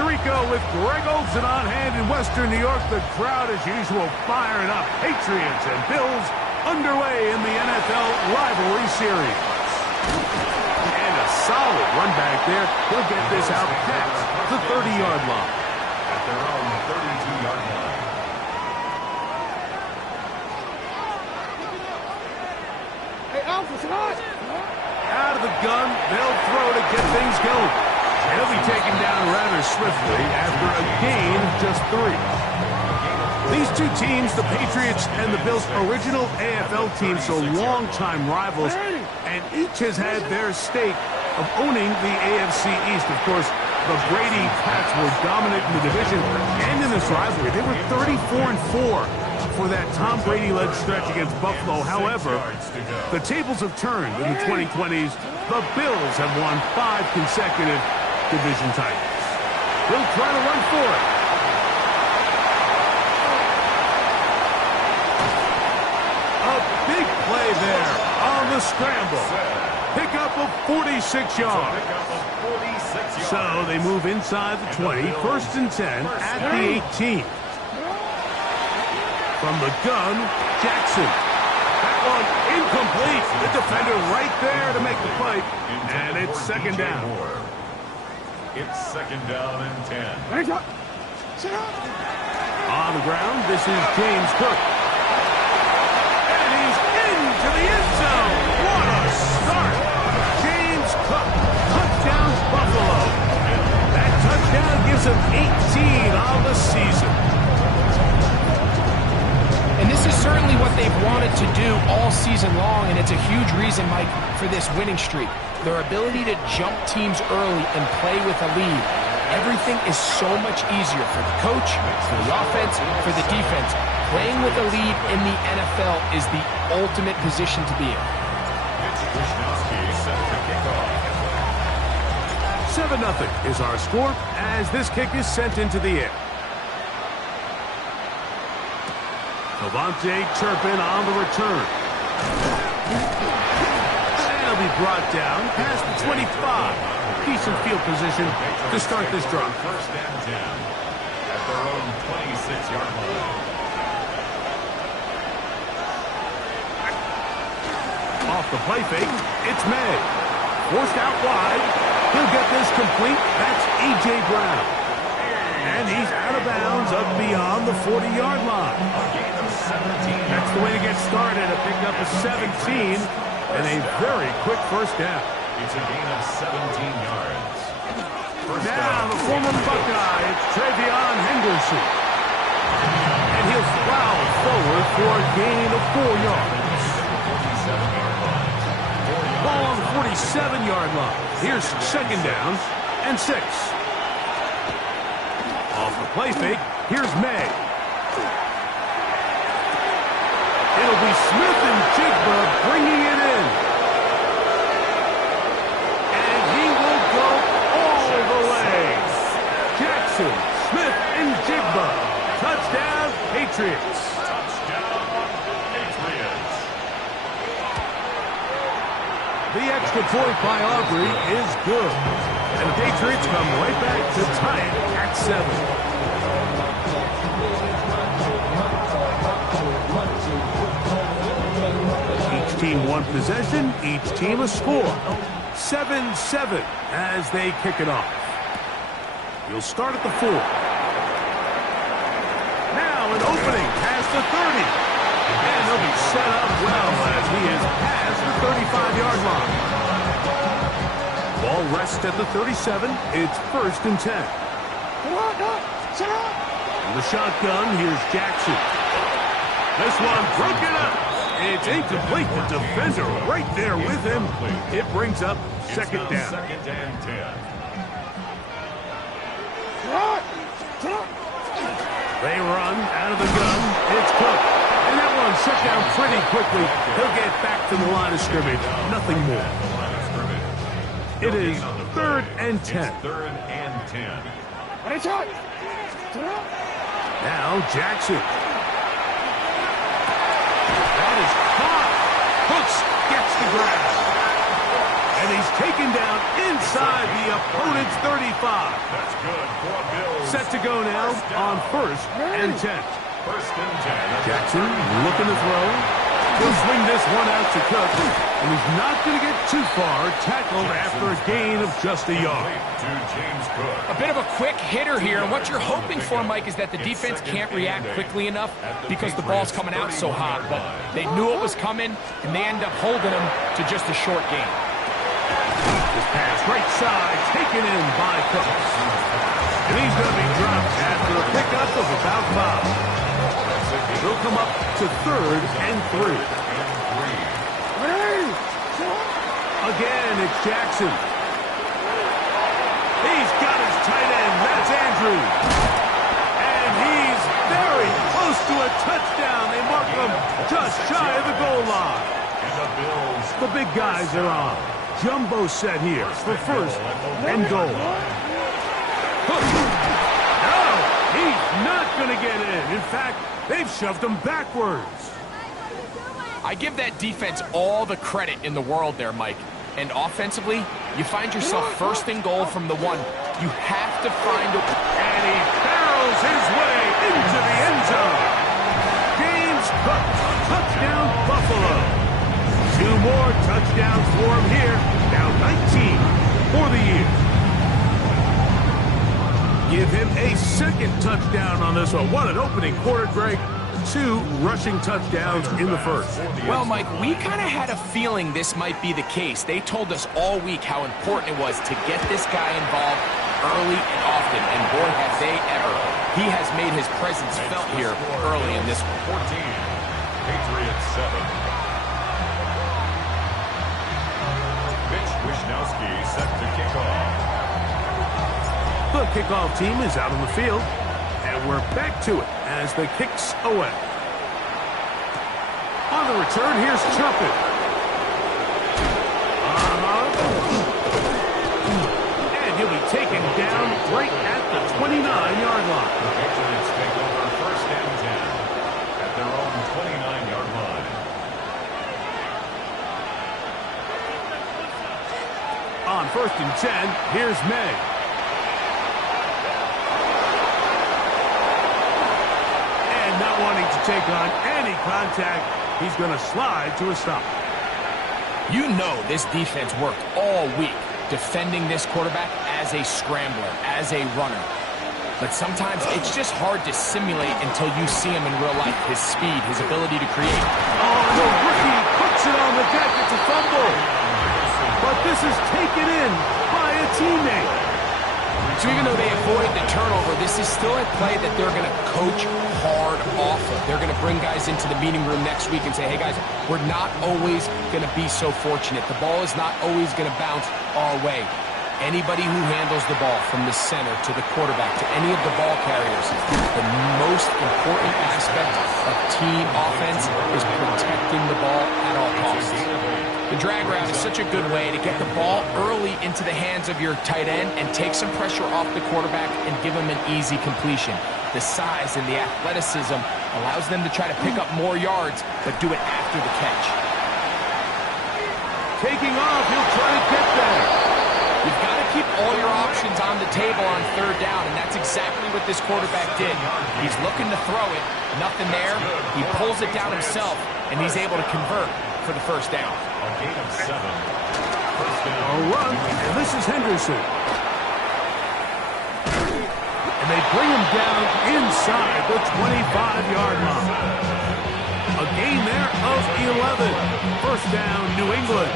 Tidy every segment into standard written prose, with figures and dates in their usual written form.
Puerto Rico with Greg Olsen on hand in Western New York. The crowd, as usual, firing up. Patriots and Bills underway in the NFL rivalry series. And a solid run back there. He'll get this out past the 30-yard line. At their own 32-yard line. Hey, Alpha, it's hot. Out of the gun, they'll throw to get things going. He'll be taken down rather swiftly after a gain of just 3. These two teams, the Patriots and the Bills, original AFL teams, so longtime rivals, and each has had their stake of owning the AFC East. Of course, the Brady Pats were dominant in the division and in this rivalry. They were 34-4 for that Tom Brady-led stretch against Buffalo. However, the tables have turned in the 2020s. The Bills have won 5 consecutive division titles. He'll try to run for it. A big play there on the scramble. Pick up of 46 yards. So they move inside the 20, 1st and 10 at the 18. From the gun, Jackson. That one incomplete. The defender right there to make the play. And it's 2nd down. It's 2nd down and 10. On the ground, this is James Cook. And he's into the end zone. What a start. James Cook. Touchdown, Buffalo. That touchdown gives him 18 on the season. And this is certainly what they've wanted to do all season long, and it's a huge reason, Mike, for this winning streak. Their ability to jump teams early and play with a lead. Everything is so much easier for the coach, for the offense, for the defense. Playing with a lead in the NFL is the ultimate position to be in. 7-0 is our score as this kick is sent into the air. Devontae Turpin on the return. And he'll be brought down past the 25. Decent field position to start this drive. 1st and 10 at their own 26-yard line. Off the play fake, it's May. Forced out wide. He'll get this complete. That's A.J. Brown. And he's out of bounds up beyond the 40-yard line. That's the way to get started. A pickup of 17 and a very quick 1st down. It's a gain of 17 yards. Now the former Buckeye, it's Travion Henderson. And he'll plow forward for a gain of 4 yards. Ball on the 47-yard line. Here's 2nd down and 6. Off the play fake, here's May. It'll be Smith and Jigba bringing it in. And he will go all the way. Jackson, Smith, and Jigba. Touchdown, Patriots. Touchdown, Patriots. The extra point by Aubrey is good. And the Patriots come right back to tie it at 7. Each team one possession, each team a score. 7-7 as they kick it off. He'll start at the 4. Now an opening past the 30. And he'll be set up well as he is past the 35-yard line. Ball rests at the 37. It's 1st and 10. From the shotgun, here's Jackson. This one broken up. It's incomplete. The defender right there with him. It brings up 2nd down. 2nd and 10. They run out of the gun. It's Cook. And that one shut down pretty quickly. He'll get back to the line of scrimmage. Nothing more. It is 3rd and 10. It's 3rd and 10. Now Jackson. That is caught. Hooks gets the grab. And he's taken down inside the opponent's 35. That's good for a Bills. Set to go now on 1st and 10. 1st and 10. Jackson looking to throw. He'll swing this one out to Cook. And he's not going to get too far. Tackled after a gain of just a yard. To James Cook. A bit of a quick hitter here, and what you're hoping for, Mike, is that the defense can't react quickly enough because the ball's coming out so hot. But they knew it was coming, and they end up holding them to just a short gain. This pass right side taken in by Cook. And he's going to be dropped after a pickup of about 5. He'll come up to 3rd and 3. Again, it's Jackson. He's got his tight end. That's Andrews. And he's very close to a touchdown. They mark him just shy of the goal line. And the Bills. The big guys are on. Jumbo set here for 1st and goal. No, he's not going to get in. In fact, they've shoved him backwards. I give that defense all the credit in the world there, Mike. And offensively, you find yourself 1st and goal from the 1. You have to find a... And he barrels his way into the end zone. James Cook, touchdown Buffalo. 2 more touchdowns for him here. Now 19 for the year. Give him a 2nd touchdown on this one. What an opening quarter, Greg. 2 rushing touchdowns in the 1st. Well, Mike, we kind of had a feeling this might be the case. They told us all week how important it was to get this guy involved early and often, and boy, have they ever. He has made his presence felt here early in this one. 14. Patriots 7. Mitch Wishnowsky set to kick off. The kickoff team is out on the field, and we're back to it as the kicks away. On the return, here's Turpin. And he'll be taken down right at the 29-yard line. The Patriots take over 1st and 10 at their own 29-yard line. On 1st and 10, here's May. And not wanting to take on any contact, he's going to slide to a stop. You know this defense worked all week defending this quarterback as a scrambler, as a runner. But sometimes it's just hard to simulate until you see him in real life, his speed, his ability to create. Oh, the rookie puts it on the deck. It's a fumble. But this is taken in by a teammate. So even though they avoid the turnover, this is still a play that they're going to coach hard off of. They're going to bring guys into the meeting room next week and say, hey, guys, we're not always going to be so fortunate. The ball is not always going to bounce our way. Anybody who handles the ball from the center to the quarterback to any of the ball carriers, the most important aspect of team offense is protecting the ball at all costs. The drag route is such a good way to get the ball early into the hands of your tight end and take some pressure off the quarterback and give him an easy completion. The size and the athleticism allows them to try to pick up more yards, but do it after the catch. Taking off, he'll try to get there. You've got to keep all your options on the table on 3rd down, and that's exactly what this quarterback did. He's looking to throw it, nothing there. He pulls it down himself, and he's able to convert for the 1st down. A gain of 7. 1st down. A run, and this is Henderson. And they bring him down inside the 25-yard line. A gain there of 11. 1st down, New England.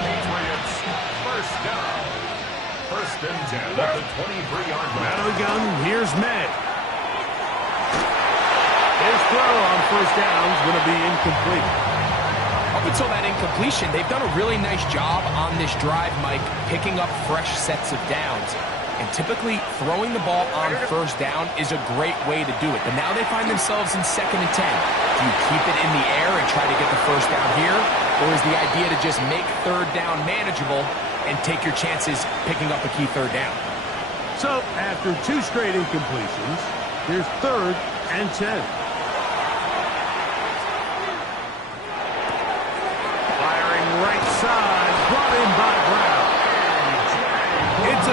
Patriots 1st down. 1st and 10 at the 23-yard line. Out of the gun, here's May. His throw on 1st down is going to be incomplete. Up until that incompletion, they've done a really nice job on this drive, Mike, picking up fresh sets of downs. And typically, throwing the ball on 1st down is a great way to do it. But now they find themselves in 2nd and 10. Do you keep it in the air and try to get the 1st down here? Or is the idea to just make 3rd down manageable and take your chances picking up a key 3rd down? So, after 2 straight incompletions, here's 3rd and 10. Firing right side, brought in by Brown.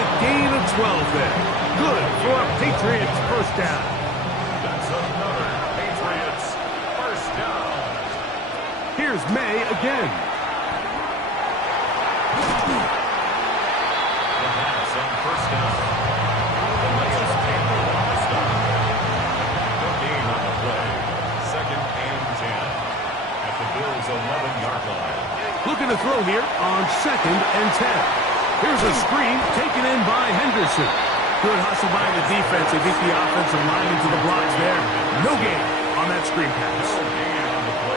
a gain of 12 there. Good for a Patriots first down. That's another Patriots first down. Here's May again. The pass on first down. The Lions take the long stop. No gain on the play. Second and 10. At the Bills' 11-yard line. Looking to throw here on second and 10. Here's a screen taken in by Henderson. Good hustle by the defense. They beat the offensive line into the blocks there. No gain on that screen pass.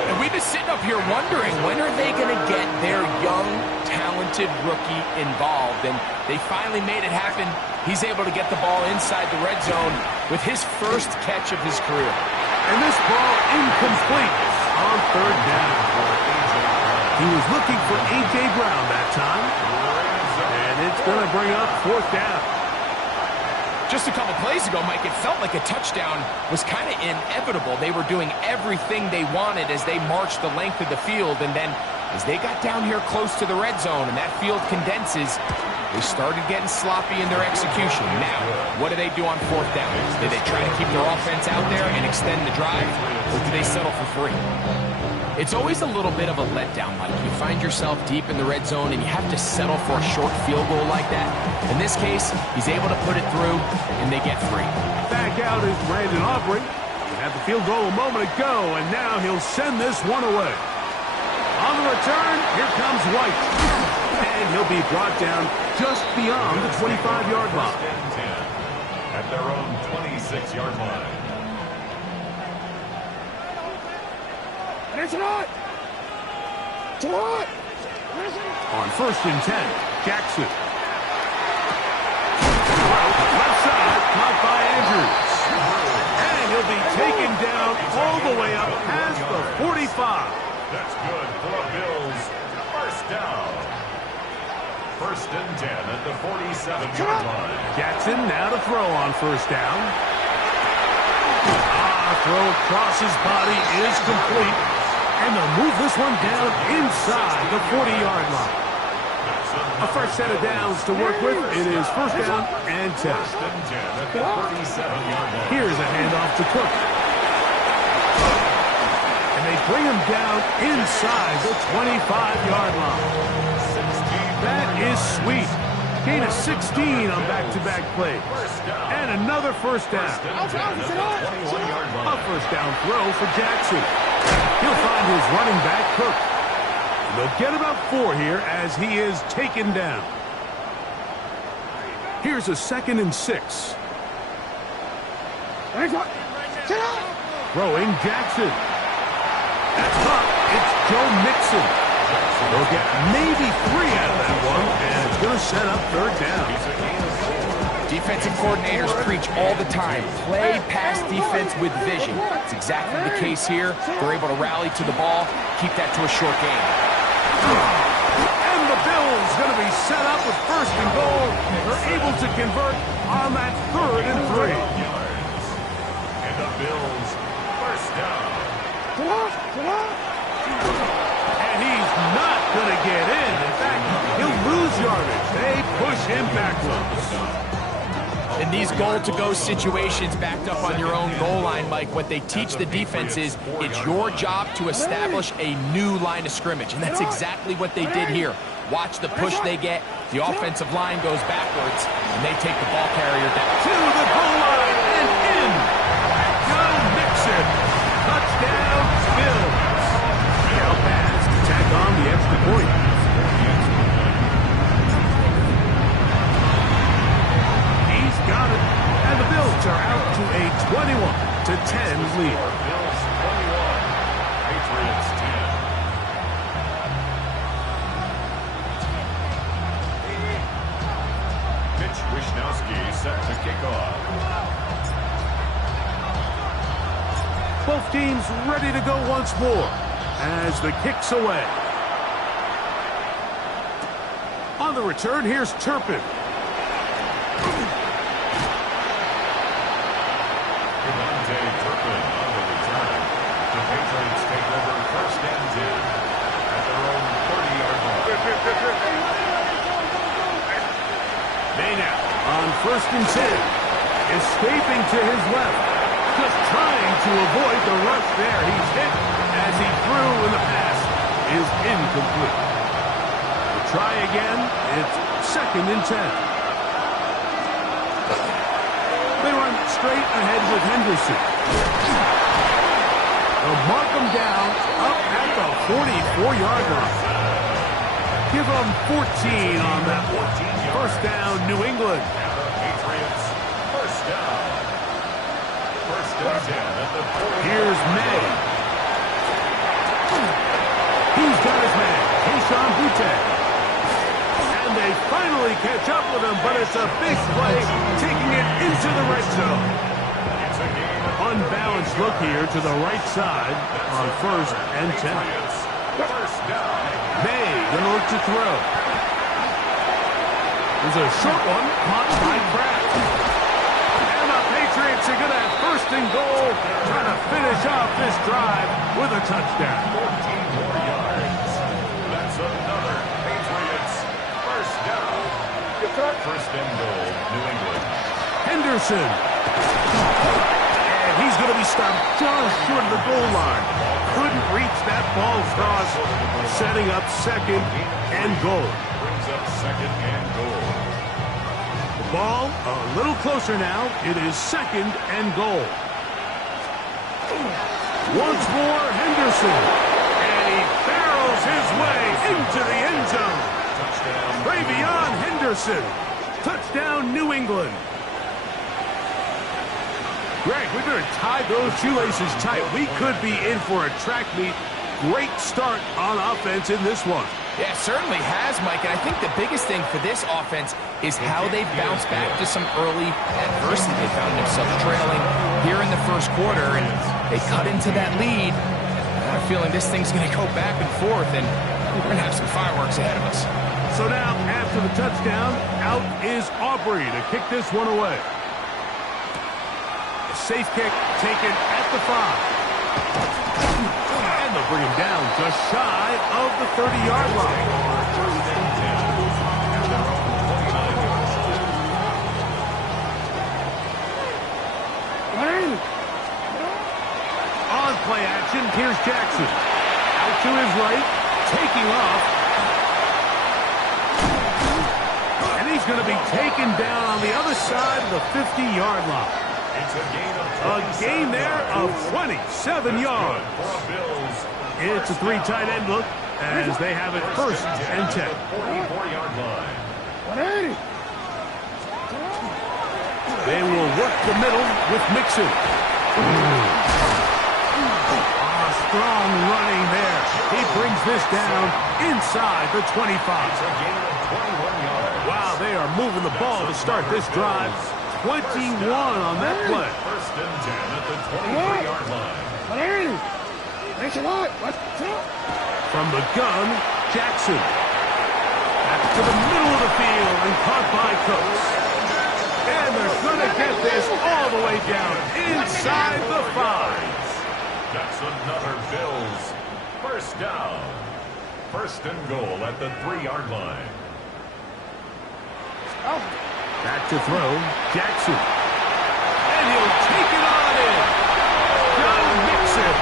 And we've been sitting up here wondering, when are they going to get their young, talented rookie involved? And they finally made it happen. He's able to get the ball inside the red zone with his first catch of his career. And this ball incomplete on third down. He was looking for A.J. Brown that time. And it's going to bring up fourth down. Just a couple plays ago, Mike, it felt like a touchdown was kind of inevitable. They were doing everything they wanted as they marched the length of the field. And then as they got down here close to the red zone and that field condenses, they started getting sloppy in their execution. Now, what do they do on fourth down? Do they try to keep their offense out there and extend the drive? Or do they settle for 3? It's always a little bit of a letdown, Mike. You find yourself deep in the red zone and you have to settle for a short field goal like that. In this case, he's able to put it through and they get 3. Back out is Brandon Aubrey. He had the field goal a moment ago, and now he'll send this one away. On the return, here comes White. And he'll be brought down just beyond the 25-yard line. First and 10 at their own 26-yard line. It's not. It's not. On first and 10, Jackson. Left side, caught by Andrews. And he'll be taken down all the way up past the 45. That's good for the Bills. First down. First and 10 at the 47-yard line. Jackson now to throw on first down. Throw across his body is complete. And they'll move this one down inside the 40-yard line. A fresh set of downs to work with. It is first down and 10. First and 10 at the 37-yard line. Here's a handoff to Cook. And they bring him down inside the 25-yard line. That is sweet. Gain of 16 on back-to-back plays. And another first down. A first down throw for Jackson. He'll find his running back, Cook. And they'll get about 4 here as he is taken down. Here's a second and 6. Throwing Jackson. That's up. It's Joe Mixon. They'll get maybe 3 out of that one, and it's going to set up third down. Defensive coordinators preach all the time, play pass defense with vision. It's exactly the case here. They're able to rally to the ball, keep that to a short game. And the Bills going to be set up with first and goal. They're able to convert on that third and 3. And the Bills first down. And he's not going to get in. In fact, he'll lose yardage. They push him backwards. In these goal-to-go situations backed up on your own goal line, Mike, what they teach the defense is it's your job to establish a new line of scrimmage, and that's exactly what they did here. Watch the push they get. The offensive line goes backwards, and they take the ball carrier down. To the goal line and in. Joe Mixon. Touchdown, Bills. Now pass to tack on the extra point. He's got it. And the Bills are out to a 21-10 lead. Bills 21, Patriots 10. Mitch Wishnowsky set to kick off. Both teams ready to go once more as the kick's away. On the return, here's Turpin. Devontae Turpin on the return. The Patriots take over first and 10 at their own 30-yard line. May now on 1st and 10. Escaping to his left. Just trying to avoid the rush there. He's hit as he threw, and the pass is incomplete. We'll try again. It's 2nd and 10. They run straight ahead with Henderson. They'll mark him down up at the 44-yard line. Give them 14 on that one. 1st down, New England. Patriots, 1st down. 1st and 10 at the 40. Here's May. He's got his man, Keyshawn Boutte. And they finally catch up with him, but it's a big play, taking it into the red zone. It's a game of Unbalanced look here to the right side on 1st and 10. Patriots, 1st down. May gonna look to throw. There's a short one caught by Pratt. And the Patriots are gonna have 1st and goal, trying to finish off this drive with a touchdown. 14 more yards. That's another Patriots 1st down. 1st and goal, New England. Henderson. And he's gonna be stopped just short of the goal line. Couldn't reach that ball across, setting up 2nd and goal. Brings up 2nd and goal. The ball a little closer now. It is 2nd and goal. Once more, Henderson. And he barrels his way into the end zone. Touchdown. Ravion Henderson. Touchdown, New England. Greg, we better tie those shoelaces tight. We could be in for a track meet. Great start on offense in this one. Yeah, it certainly has, Mike. And I think the biggest thing for this offense is how they've bounced back to some early adversity. They found themselves trailing here in the 1st quarter, and they cut into that lead. I have a feeling this thing's going to go back and forth, and we're going to have some fireworks ahead of us. So now, after the touchdown, out is Aubrey to kick this one away. A safe kick taken at the 5. And they'll bring him down just shy of the 30-yard line. On play action, here's Jackson. Out to his right, taking off. And he's going to be taken down on the other side of the 50-yard line. It's A gain there of 27 yards. It's a 3 tight end look as they have it 1st and 10. 44-yard line. 180. They will work the middle with Mixon. Strong running there. He brings this down inside the 25. It's a gain of 21 yards. Wow, they are moving the ball to start this drive. 21 on that play. 1st and 10 at the 23-yard line. 180. Thanks a lot. From the gun, Jackson. Back to the middle of the field and caught by Cooks. And they're going to get this all the way down inside the 5. That's another Bills 1st down. 1st and goal at the 3-yard line. Back to throw, Jackson. And he'll take it on in. John Mixon.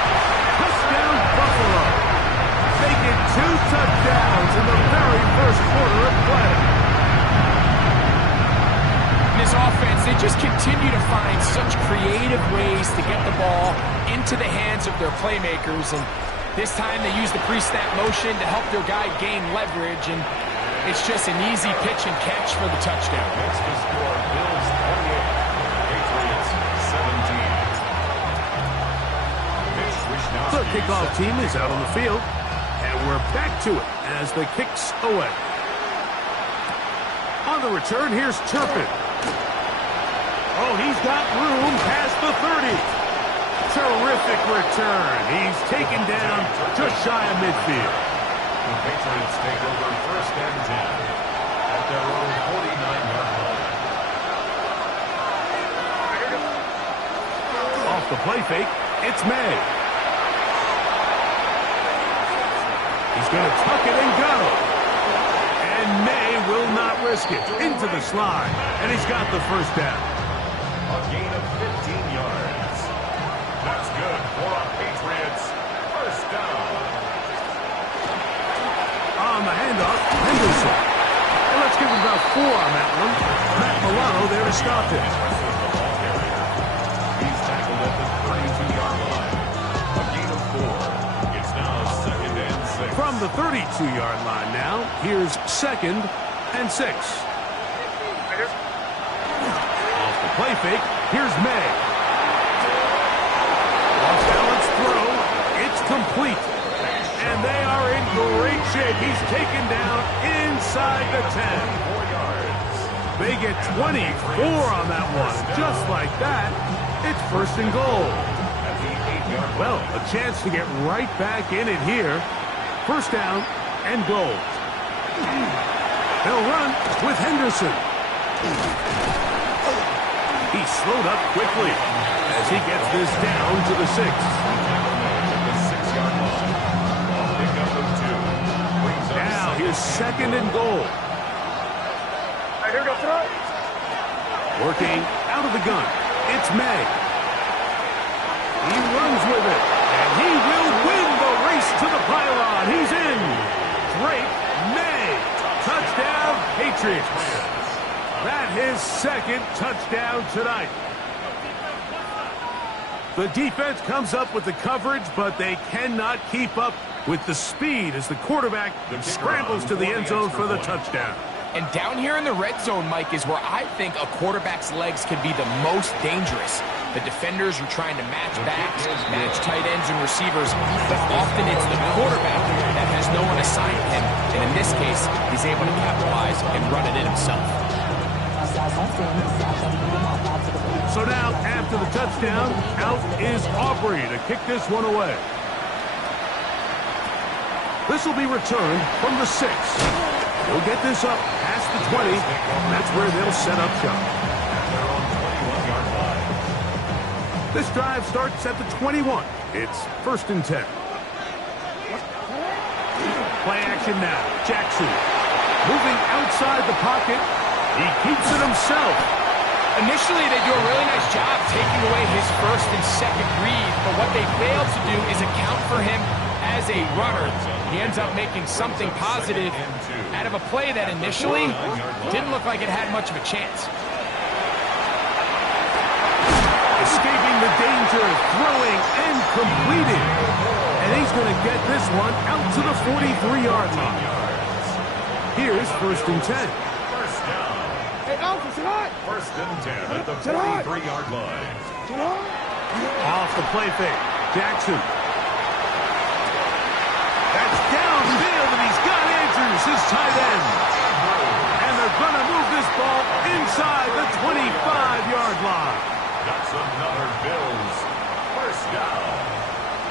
Touchdown, Buffalo. Making 2 touchdowns in the very 1st quarter of play. This offense, they just continue to find such creative ways to get the ball into the hands of their playmakers. And this time they use the pre-snap motion to help their guy gain leverage. And it's just an easy pitch and catch for the touchdown. That's the score. Bills 28, Patriots 17. The kickoff team is out on the field. And we're back to it as the kick's away. On the return, here's Turpin. Oh, he's got room past the 30. Terrific return. He's taken down just shy of midfield. The Patriots take over 1st and 10 at their own 49-yard line. Off the play fake, it's May. He's going to tuck it and go. And May will not risk it. Into the the slide, and he's got the first down. A gain of 15 yards. That's good for our Patriots. First down. On the handoff, Henderson. And let's give him about 4 on that one. Matt Milano there to stop it. He's tackled at the 32-yard line. A gain of 4. It's now 2nd and 6. From the 32-yard line now, here's 2nd and 6. Off the play fake, here's May. Off balance throw, it's complete. And they are in great shape. He's taken down inside the 10. 4 yards. They get 24 on that one. Just like that, it's 1st and goal. At the 8-yard line. Well, a chance to get right back in it here. 1st down and goal. They'll run with Henderson. He slowed up quickly as he gets this down to the 6. At the 6-yard line. Pick up of 2. Brings up Now here's 2nd and goal. Here go throw. Working out of the gun. It's May. He runs with it. And he will win the race to the pylon. He's in. Drake May. Touchdown, Patriots. That his 2nd touchdown tonight. The defense comes up with the coverage, but they cannot keep up with the speed as the quarterback scrambles to the end zone for the touchdown. And down here in the red zone, Mike, is where I think a quarterback's legs can be the most dangerous. The defenders are trying to match backs, match tight ends and receivers, but often it's the quarterback that has no one assigned him, and in this case, he's able to capitalize and run it in himself. So now, after the touchdown, out is Aubrey to kick this one away. This will be returned from the 6. They'll get this up past the 20. That's where they'll set up shop. They're on 21-yard line. This drive starts at the 21. It's 1st and 10. Play action now. Jackson moving outside the pocket. He keeps it himself. Initially, they do a really nice job taking away his 1st and 2nd read, but what they fail to do is account for him as a runner. He ends up making something positive out of a play that initially didn't look like it had much of a chance. Escaping the danger, throwing, and completing. And he's going to get this one out to the 43-yard line. Here's 1st and 10. First down. Hey, Alpha, sit hot. 1st and 10 at the 43-yard line. Sit hot. Off the play fake. Jackson. That's downfield, and he's got Andrews, his tight end. And they're going to move this ball inside the 25-yard line. That's another Bills. First down.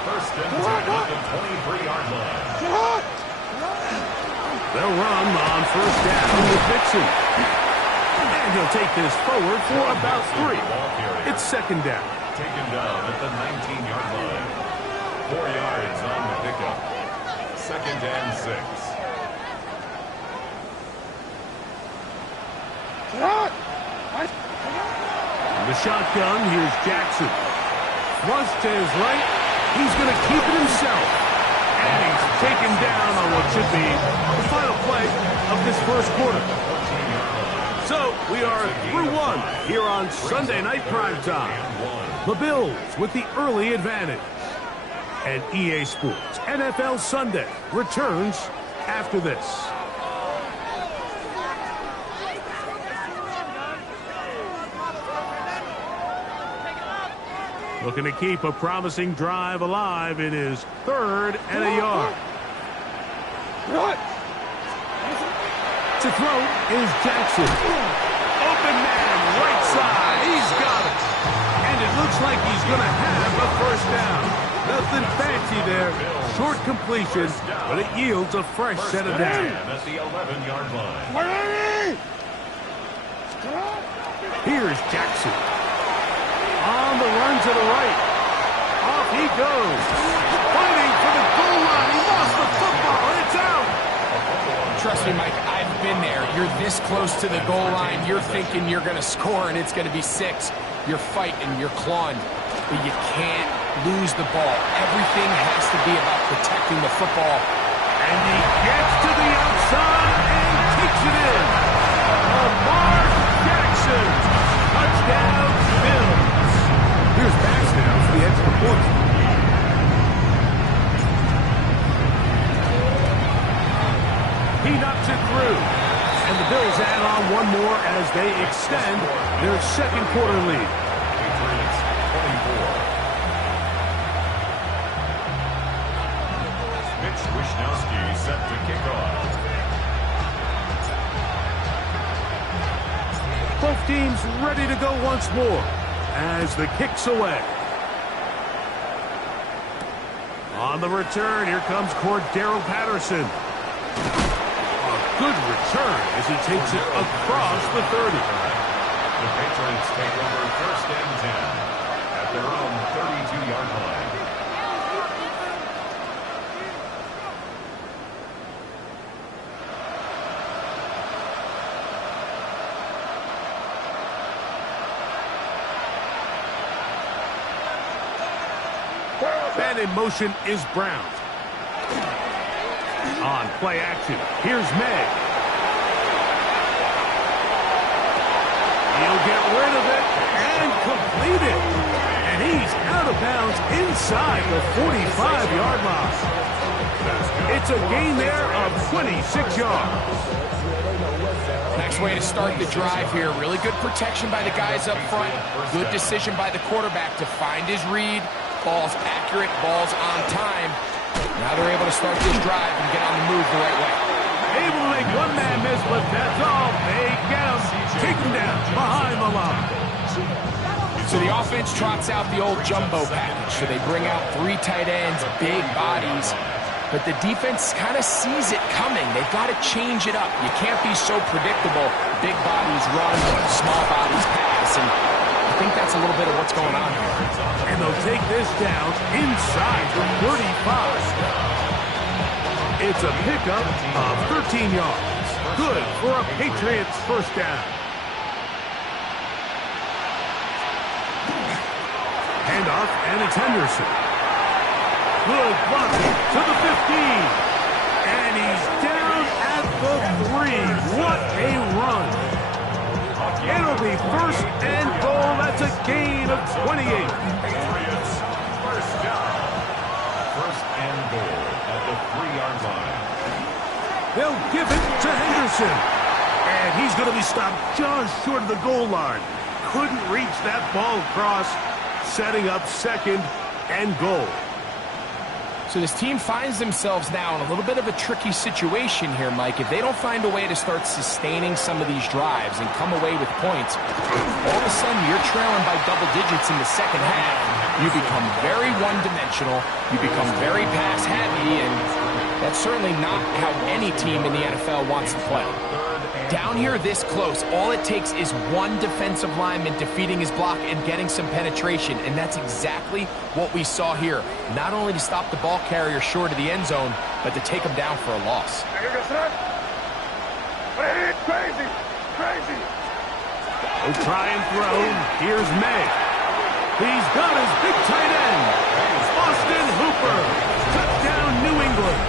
1st and 10 at the 23-yard line. Sit hot. They'll run on 1st down with Dixon. And he'll take this forward for about 3. It's 2nd down. Taken down at the 19-yard line. 4 yards on the pickup. 2nd and 6. Sit hot. In the shotgun, here's Jackson. Flush to his right. He's going to keep it himself. And he's taken down on what should be the final play of this 1st quarter. So we are through 1 here on Sunday Night Primetime. The Bills with the early advantage. And EA Sports NFL Sunday returns after this. Looking to keep a promising drive alive. It is 3rd and a yard. What? To throw is Jackson. Open man, right side. He's got it. And it looks like he's going to have a 1st down. Nothing fancy there. Short completion, but it yields a fresh set of downs. At the 11-yard line. Ready? Sit hot. Here's Jackson. On the run to the right. Off he goes. Fighting for the goal line. He lost the football, and it's out. Trust me, Mike, I've been there. You're this close to the goal line. You're thinking you're going to score and it's going to be 6. You're fighting, you're clawing, but you can't lose the ball. Everything has to be about protecting the football. And he gets to the outside and takes it in. Lamar Jackson. Touchdown, Bills. Here's Max now for the extra point. He knocks it through. And the Bills add on one more as they extend their second quarter lead. Patriots 24. Mitch Wishnowsky set to kick off. Both teams ready to go once more as the kick's away. On the return, here comes Cordero Patterson. Good return as he takes it across the 30. The Patriots take over first and 10 at their own 32-yard line. Man in motion is Brown. On play action, here's May. He'll get rid of it and complete it. And he's out of bounds inside the 45-yard line. It's a gain there of 26 yards. Nice way to start the drive here. Really good protection by the guys up front. Good decision by the quarterback to find his read. Ball's accurate, ball's on time. Now they're able to start this drive and get on the move the right way. Able to make one man miss, but that's all. They get him. Take him down behind the line. So the offense trots out the old jumbo package. So they bring out 3 tight ends, big bodies. But the defense kind of sees it coming. They've got to change it up. You can't be so predictable. Big bodies run, small bodies pass. And I think that's a little bit of what's going on here. And they'll take this down inside the 35. It's a pickup of 13 yards. Good for a Patriots first down. Handoff, and it's Henderson. Good blocking to the 15. And he's down at the 3. What a run. It'll be first and goal. That's a gain of 28. Patriots first down. First and goal at the 3-yard line. They'll give it to Henderson. And he's going to be stopped just short of the goal line. Couldn't reach that ball across, setting up second and goal. So this team finds themselves now in a little bit of a tricky situation here, Mike. If they don't find a way to start sustaining some of these drives and come away with points, all of a sudden you're trailing by double digits in the second half. You become very one-dimensional. You become very pass-heavy, and that's certainly not how any team in the NFL wants to play. Down here this close, all it takes is one defensive lineman defeating his block and getting some penetration, and that's exactly what we saw here. Not only to stop the ball carrier short of the end zone, but to take him down for a loss. Crazy! Crazy! He'll try and throw. Here's May. He's got his big tight end. Austin Hooper. Touchdown, New England.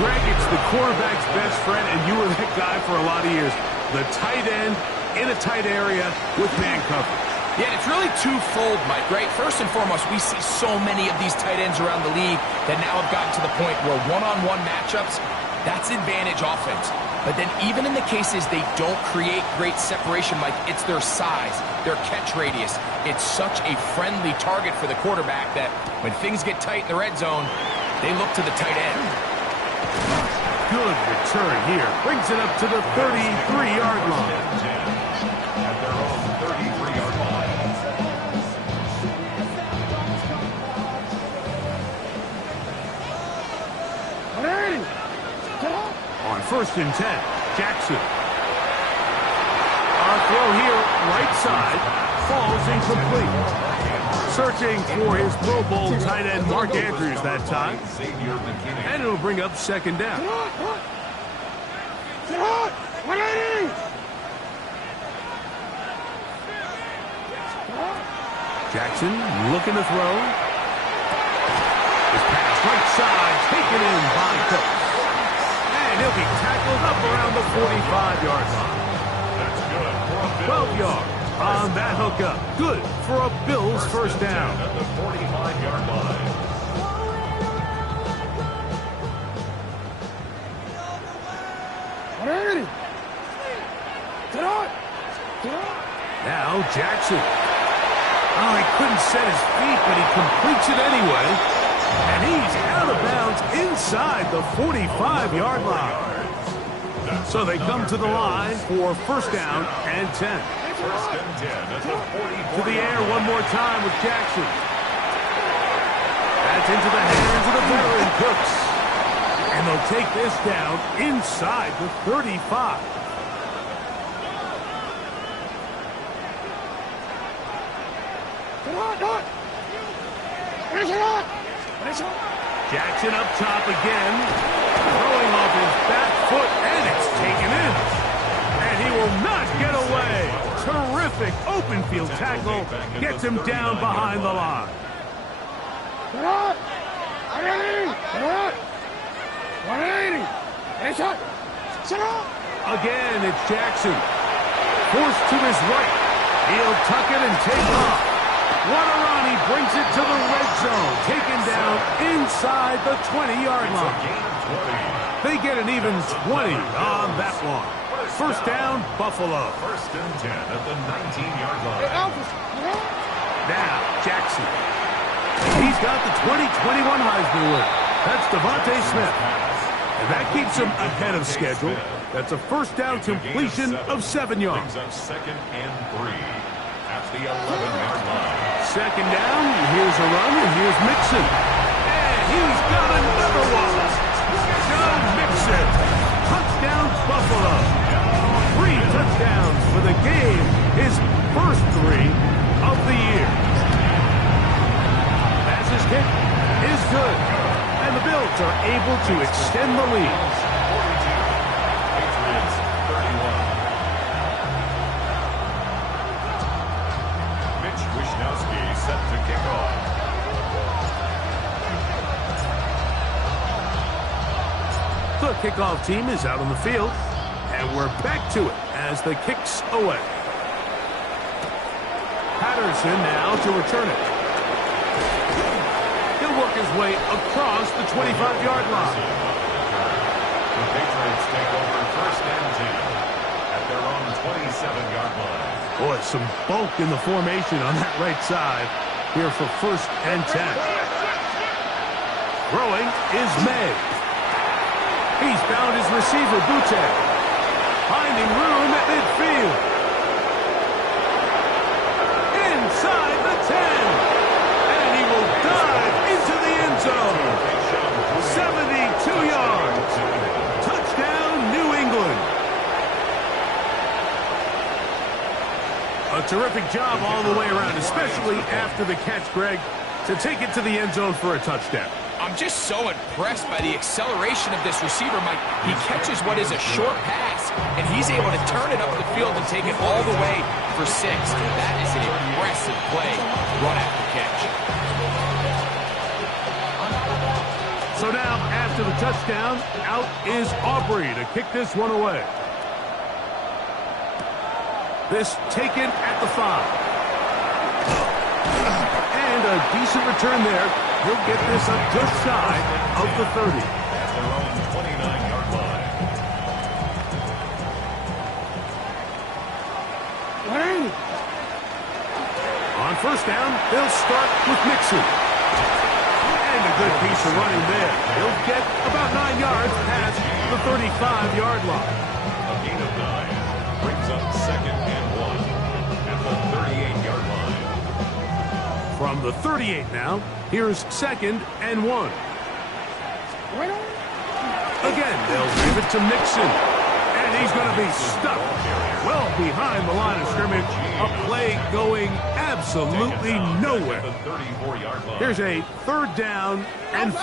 Greg, it's the quarterback's best friend, and you were that guy for a lot of years. The tight end in a tight area with man coverage. Yeah, and it's really twofold, Mike, right? First and foremost, we see so many of these tight ends around the league that now have gotten to the point where one-on-one matchups, that's advantage offense. But then even in the cases they don't create great separation, Mike, it's their size, their catch radius. It's such a friendly target for the quarterback that when things get tight in the red zone, they look to the tight end. Good return here. Brings it up to the 33-yard line. At their own 33-yard line. On first and 10, Jackson. On throw here, right side, falls incomplete. Searching for his Pro Bowl tight end Mark Andrews that time. Xavier McKinney. And it'll bring up second down. Jackson looking to throw. His pass right side taken in by Cooks. And he'll be tackled up around the 45-yard line. That's good for a Bills. 12 yards on that hookup. Good for a Bills first down. At the 45-yard line. Now Jackson. Oh, he couldn't set his feet, but he completes it anyway. And he's out of bounds inside the 45-yard line. So they come to the line for first down and 10. First and 10 at the 44. To the air one more time with Jackson. That's into the hands of the veteran Cooks. And they'll take this down inside the 35. Jackson up top again. Throwing off his back foot, and it's taken in. And he will not get away. Terrific open field tackle. Gets him down behind the line. Again, it's Jackson. Forced to his right. He'll tuck it and take off. What a run. He brings it to the red zone. Taken down inside the 20-yard line. They get an even 20 on that one. First down, Buffalo. First and 10 at the 19-yard line. Now, Jackson. He's got the 2021 Heisman winner. That's Devontae Smith. And that keeps him ahead of schedule. That's a first down completion of 7 yards. Brings up second and 3 at the 11-yard line. Second down, here's a run, and here's Mixon. And he's got another one. Joe Mixon. Touchdown, Buffalo. 3 touchdowns for the game. His first 3 of the year. Passes kick is good. And the Bills are able to extend the lead. Patriots 31. Mitch Wishnowsky set to kick off. The kickoff team is out on the field. And we're back to it as the kick's away. Patterson now to return it. He'll work his way across the 25-yard line. The Patriots take over first and 10 at their own 27-yard line. Boy, some bulk in the formation on that right side here for first and 10. Throwing is May. He's found his receiver, Butte. Finding room at midfield. Inside the 10. And he will dive into the end zone. 72 yards. Touchdown, New England. A terrific job all the way around, especially after the catch, Greg, to take it to the end zone for a touchdown. I'm just so impressed by the acceleration of this receiver, Mike. He catches what is a short pass, and he's able to turn it up the field and take it all the way for 6. That is an impressive play, run after catch. So now, after the touchdown, out is Aubrey to kick this one away. This taken at the 5. And a decent return there. He'll get this up just shy of the 30. At their own 29-yard line. On first down, they'll start with Mixon. And a good piece of running there. He'll get about 9 yards past the 35-yard line. A gain of 9 brings up second and 1 at the 38-yard line. From the 38 now, here's second and 1. Again, they'll give it to Mixon. And he's going to be stuck well behind the line of scrimmage. A play going absolutely absolutely nowhere. The 34-yard line. Here's a third down and 4.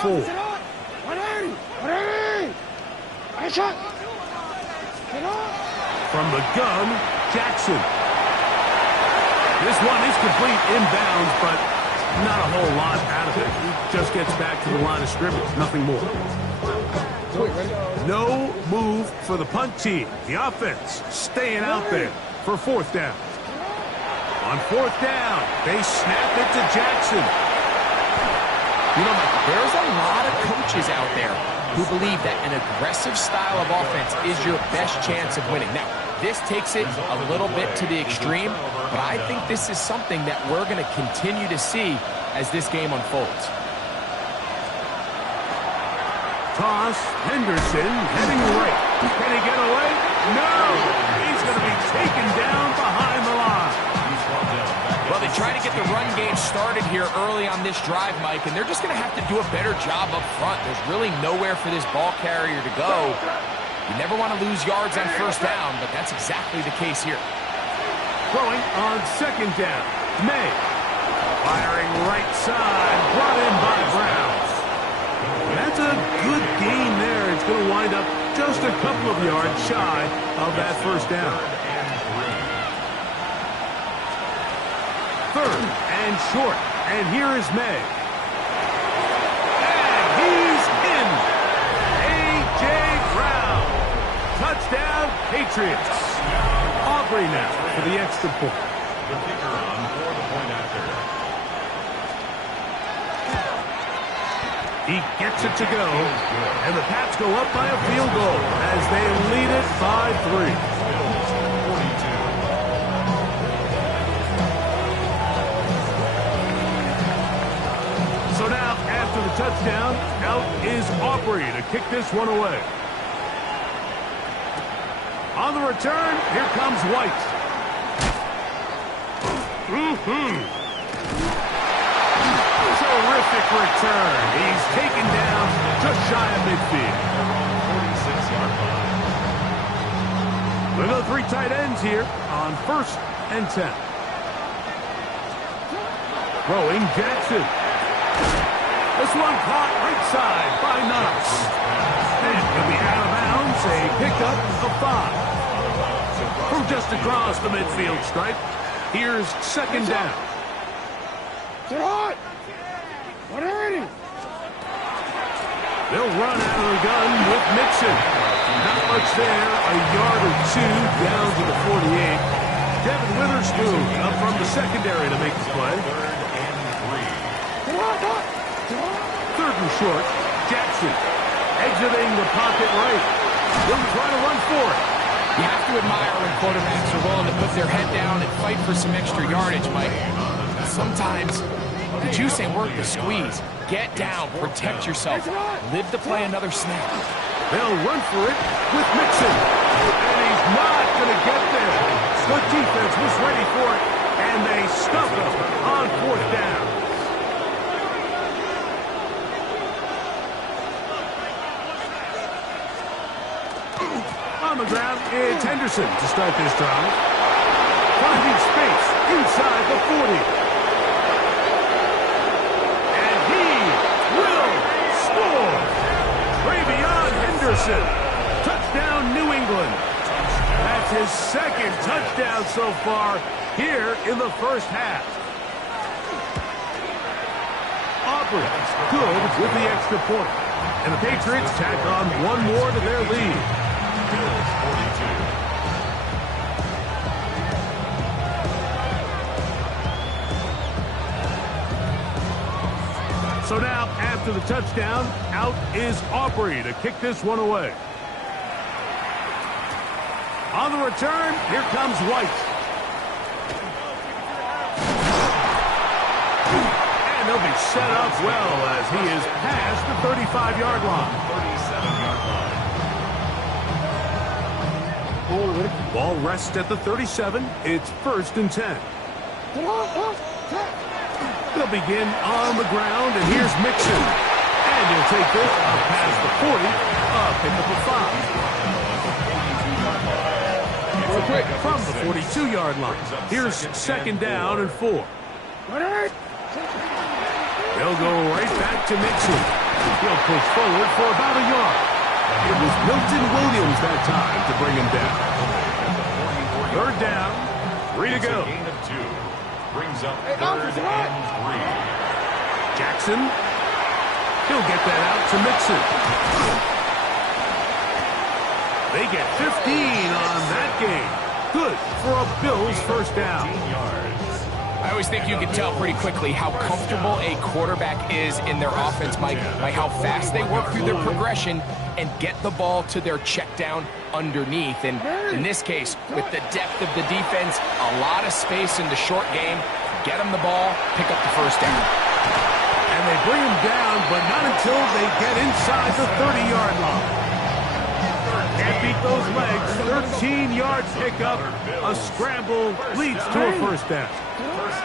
From the gun, Jackson. This one is complete inbounds, but not a whole lot out of it. He just gets back to the line of scrimmage, nothing more. No move for the punt team. The offense staying out there for fourth down. On fourth down, they snap it to Jackson. You know, there's a lot of coaches out there who believe that an aggressive style of offense is your best chance of winning. Now, this takes it a little bit to the extreme, but I think this is something that we're going to continue to see as this game unfolds. Toss, Henderson heading right. Can he get away? No! He's going to be taken down behind the line. Well, they try to get the run game started here early on this drive, Mike, and they're just going to have to do a better job up front. There's really nowhere for this ball carrier to go. You never want to lose yards on first down, but that's exactly the case here. Throwing on second down. May. Firing right side. Brought in by Brown. That's a good gain there. It's going to wind up just a couple of yards shy of that first down. Third and short. And here is May. And he's in. A.J. Brown. Touchdown, Patriots. Aubrey now for the extra point. The kicker on for the point after. He gets it to go. And the Pats go up by a field goal as they lead it by 3. So now, after the touchdown, out is Aubrey to kick this one away. On the return, here comes White. Terrific return. He's taken down just shy of midfield. 46-yard line. We go 3 tight ends here on first and 10. Throwing Jackson. This one caught right side by Knox. And he'll be out of bounds, a pickup of 5. From just across the midfield stripe, here's second down. They'll run out of the gun with Mixon. Not much there, a yard or 2 down to the 48. Devin Witherspoon up from the secondary to make the play. Third and short, Jackson exiting the pocket right. He'll try to run for it. You have to admire when quarterbacks are willing to put their head down and fight for some extra yardage, Mike. Sometimes the juice ain't worth the squeeze. Get down, protect yourself, live to play another snap. They'll run for it with Mixon. And he's not going to get there. Good defense was ready for it, and they stuff him on fourth down. On the ground, it's Henderson to start this drive. Finding space inside the 40. And he will score. Travion Henderson. Touchdown, New England. That's his second touchdown so far here in the first half. Aubrey, good with the extra point. And the Patriots tack on one more to their lead. Bills 42. So now, after the touchdown, out is Aubrey to kick this one away. On the return, here comes White. And they'll be set up well as he is past the 35-yard line. 37-yard line. Ball rests at the 37. It's first and 10. They'll begin on the ground, and here's Mixon. And he'll take this up past the 40, pick up a 5. Real quick, from the 42-yard line. Here's second down and 4. They'll go right back to Mixon. He'll push forward for about a yard. It was Milton Williams that time to bring him down. Third down, 3 to go. Gain of 2. Brings up 3rd and 3. Jackson. He'll get that out to Mixon. They get 15 on that game. Good for a Bills first down. 15 yards. I always think you can tell pretty quickly how comfortable a quarterback is in their offense, Mike, by how fast they work through their progression and get the ball to their check down underneath. And in this case, with the depth of the defense, a lot of space in the short game, get them the ball, pick up the first down. And they bring him down, but not until they get inside the 30-yard line. Can't beat those legs. 13-yard pickup. A scramble leads to a first down.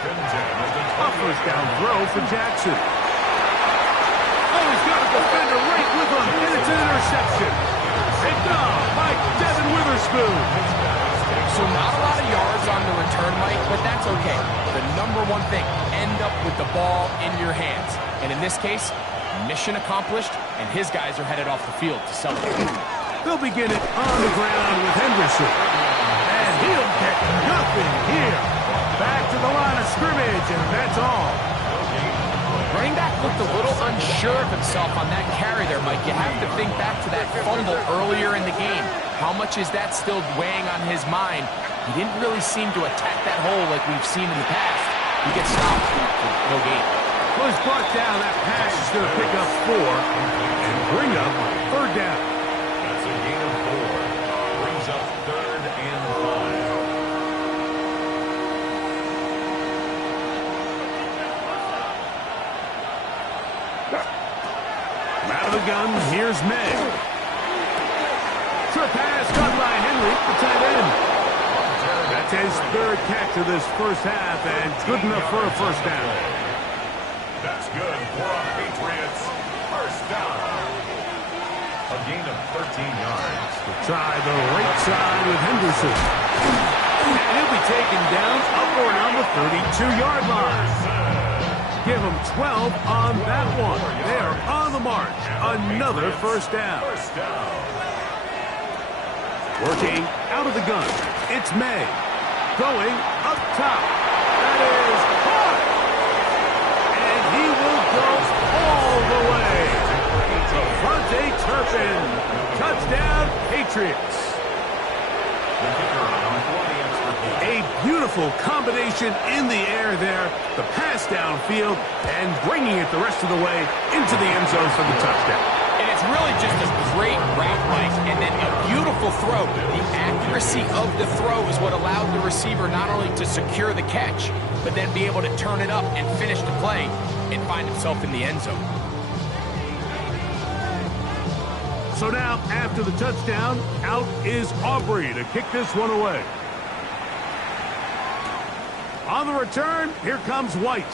A first down throw for Jackson. Oh, he's got a defender right with him, and it's an interception. Picked up by Devin Witherspoon. So not a lot of yards on the return, Mike, but that's okay. The number one thing, end up with the ball in your hands. And in this case, mission accomplished, and his guys are headed off the field to celebrate. They'll begin it on the ground with Henderson. And he'll get nothing here. Back to the line of scrimmage, and that's all. Running back looked a little unsure of himself on that carry there, Mike. You have to think back to that fumble earlier in the game. How much is that still weighing on his mind? He didn't really seem to attack that hole like we've seen in the past. He gets stopped for no gain. Well, he's brought down. That pass is going to pick up 4 and bring up third down. That's a gain of 4. Brings up 3rd and 5. Out of the gun, here's May. Short pass caught by Henry, the tight end. That's his 3rd catch of this first half, and good enough for a first down. That's good for a Patriots first down. A gain of 13 yards. Try the right side with Henderson. And he'll be taken down up around the 32-yard line. Give them 12 on that one. They are on the march. Another first down. Working out of the gun. It's May. Going up top. That is caught. And he will go all the way. Devontae Turpin. Touchdown, Patriots. A beautiful combination in the air there. The pass downfield and bringing it the rest of the way into the end zone for the touchdown. And it's really just a great route, Mike, and then a beautiful throw. The accuracy of the throw is what allowed the receiver not only to secure the catch, but then be able to turn it up and finish the play and find himself in the end zone. So now, after the touchdown, out is Aubrey to kick this one away. On the return, here comes White.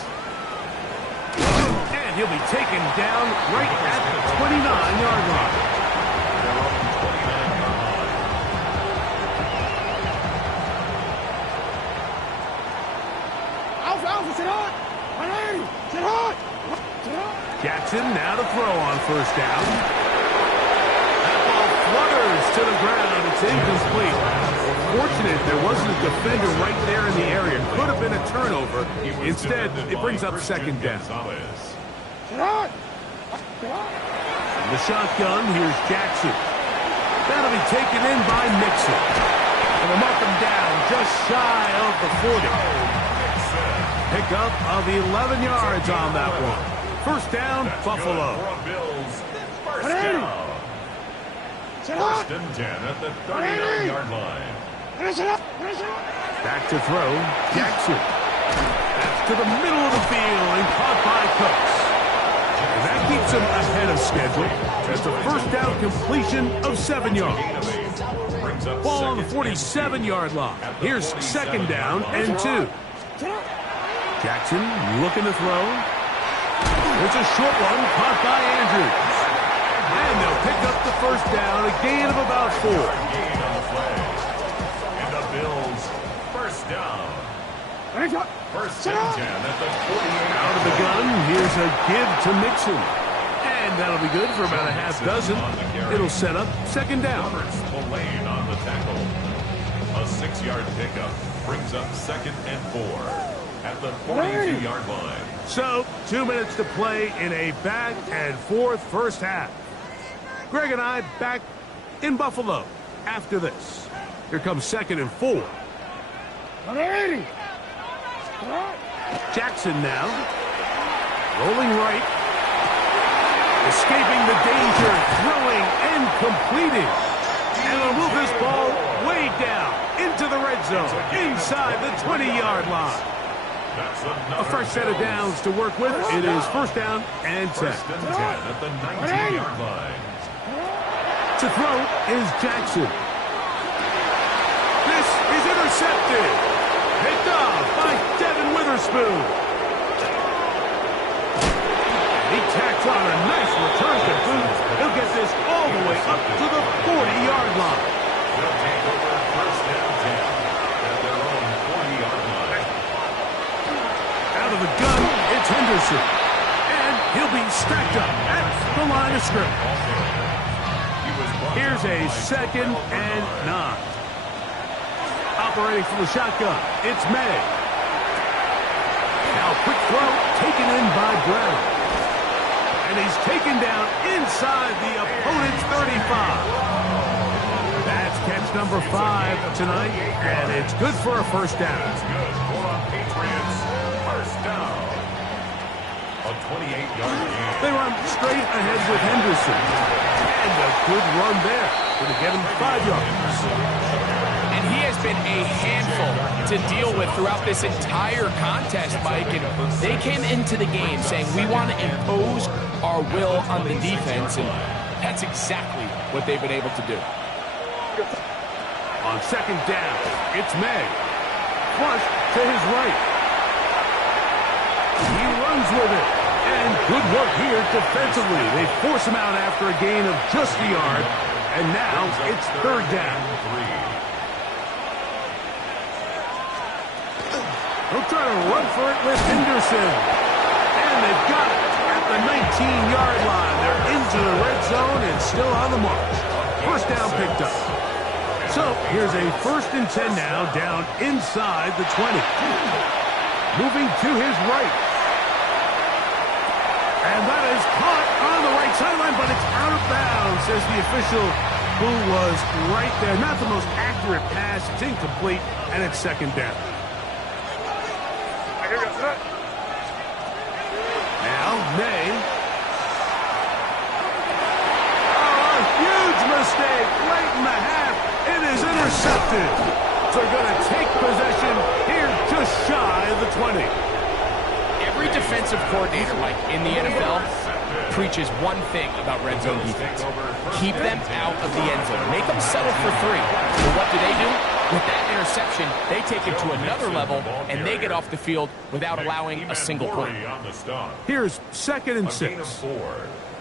And he'll be taken down right at the 29-yard line. Jackson now to throw on first down. That ball flutters to the ground. It's incomplete. Fortunate there wasn't a defender right there in the area. Could have been a turnover. Instead, it brings up second down. In the shotgun, here's Jackson. That'll be taken in by Mixon. And they'll mark him down just shy of the 40. Pickup of 11 yards on that one. First down, Buffalo. First down. First and 10 at the 39-yard line. Back to throw, Jackson. That's to the middle of the field and caught by Cooks. And that keeps him ahead of schedule. That's a first down completion of 7 yards. Ball on the 47-yard line. Here's second down and 2. Jackson looking to throw. It's a short one caught by Andrews. And they'll pick up the first down, a gain of about 4. And the Bills first down. First and 10 at the 48. Out of the gun, here's a give to Mixon. And that'll be good for about a half dozen. It'll set up second down. Lane on the tackle. A 6-yard pickup brings up second and 4 at the 42-yard line. So, 2 minutes to play in a back and forth first half. Greg and I back in Buffalo after this. Here comes second and 4. 180. Jackson now. Rolling right. Escaping the danger. Throwing and completing. And will move this ball way down into the red zone. Inside the 20-yard line. A fresh set of downs to work with. It is first down and 10. First and 10 at the 19-yard line. To throw is Jackson. This is intercepted. Picked off by Devin Witherspoon. He tacks on a nice return to boot. He'll get this all the way up to the 40-yard line. They'll take over first down 10 at their own 40-yard line. Out of the gun, it's Henderson. And he'll be stacked up at the line of scrimmage. Here's a second and 9. Operating from the shotgun, it's May. Now quick throw taken in by Brown. And he's taken down inside the opponent's 35. That's catch number 5 tonight, and it's good for a first down. That's good for a Patriots first down. A 28-yard gain. They run straight ahead with Henderson. And a good run there. Going to get him 5 yards. And he has been a handful to deal with throughout this entire contest, Mike. And they came into the game saying, we want to impose our will on the defense. And that's exactly what they've been able to do. On second down, it's May. Flush to his right. He runs with it. And good work here defensively. They force him out after a gain of just a yard. And now it's third down. They'll try to run for it with Henderson. And they've got it at the 19-yard line. They're into the red zone and still on the march. First down picked up. So here's a first and 10 now, down inside the 20. Moving to his right. And that is caught on the right sideline, but it's out of bounds, says the official, who was right there. Not the most accurate pass. It's incomplete, and it's second down. Now, May. Oh, a huge mistake late in the half. It is intercepted. They're going to take possession here just shy of the 20. Every defensive coordinator, Mike, in the NFL preaches one thing about red zone defense. Keep them out of the end zone. Make them settle for 3. But what do? With that interception, they take it to another level, and they get off the field without allowing a single point. Here's second and 6.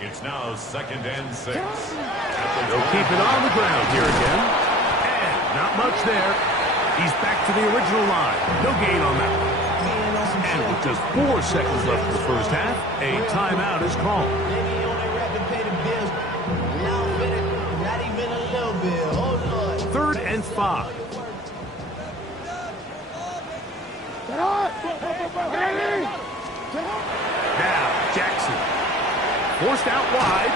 It's now second and 6. They'll keep it on the ground here again. And not much there. He's back to the original line. No gain on that one. And with just 4 seconds left in the first half, a timeout is called. Third and 5. Now, Jackson. Forced out wide.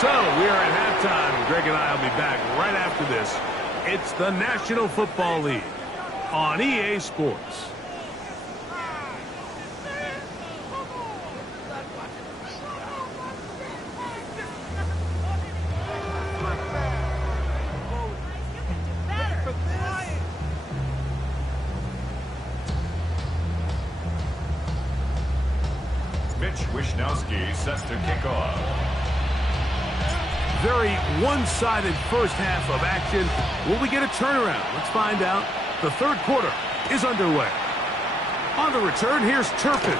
So, we are at halftime. Greg and I will be back right after this. It's the National Football League on EA Sports. Wishnowski set to kick off. Very one-sided first half of action. Will we get a turnaround? Let's find out. The third quarter is underway. On the return, here's Turpin.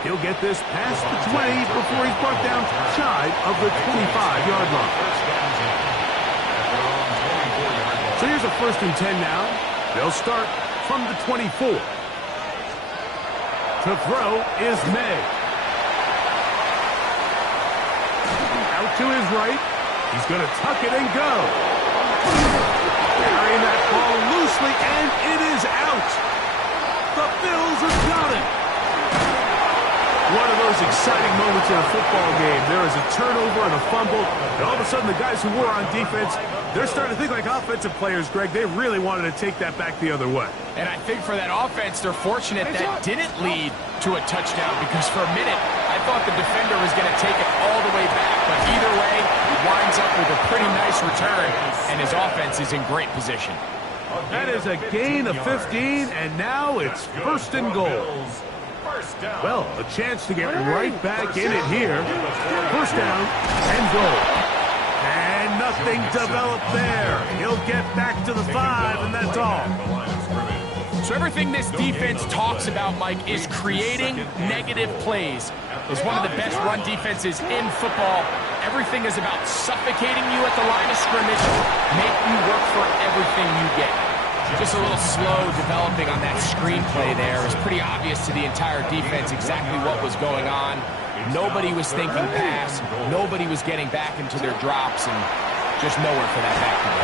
He'll get this past the 20 before he's brought down shy of the 25-yard line. So here's a first and 10 now. They'll start from the 24. To throw is May. Out to his right. He's going to tuck it and go. Carrying that ball loosely, and it is out. The Bills have got it. One of those exciting moments in a football game. There is a turnover and a fumble, and all of a sudden the guys who were on defense, they're starting to think like offensive players, Greg. They really wanted to take that back the other way. And I think for that offense, they're fortunate that didn't lead to a touchdown, because for a minute, I thought the defender was going to take it all the way back. But either way, he winds up with a pretty nice return, and his offense is in great position. That is a gain of 15, and now it's first and goal. Well, a chance to get right back in it here. First down and goal. And nothing developed there. He'll get back to the 5, and that's all. So everything this defense talks about, Mike, is creating negative plays. It's one of the best run defenses in football. Everything is about suffocating you at the line of scrimmage, make you work for everything you get. Just a little slow developing on that screenplay there. It was pretty obvious to the entire defense exactly what was going on. Nobody was thinking pass. Nobody was getting back into their drops, and just nowhere for that back to go.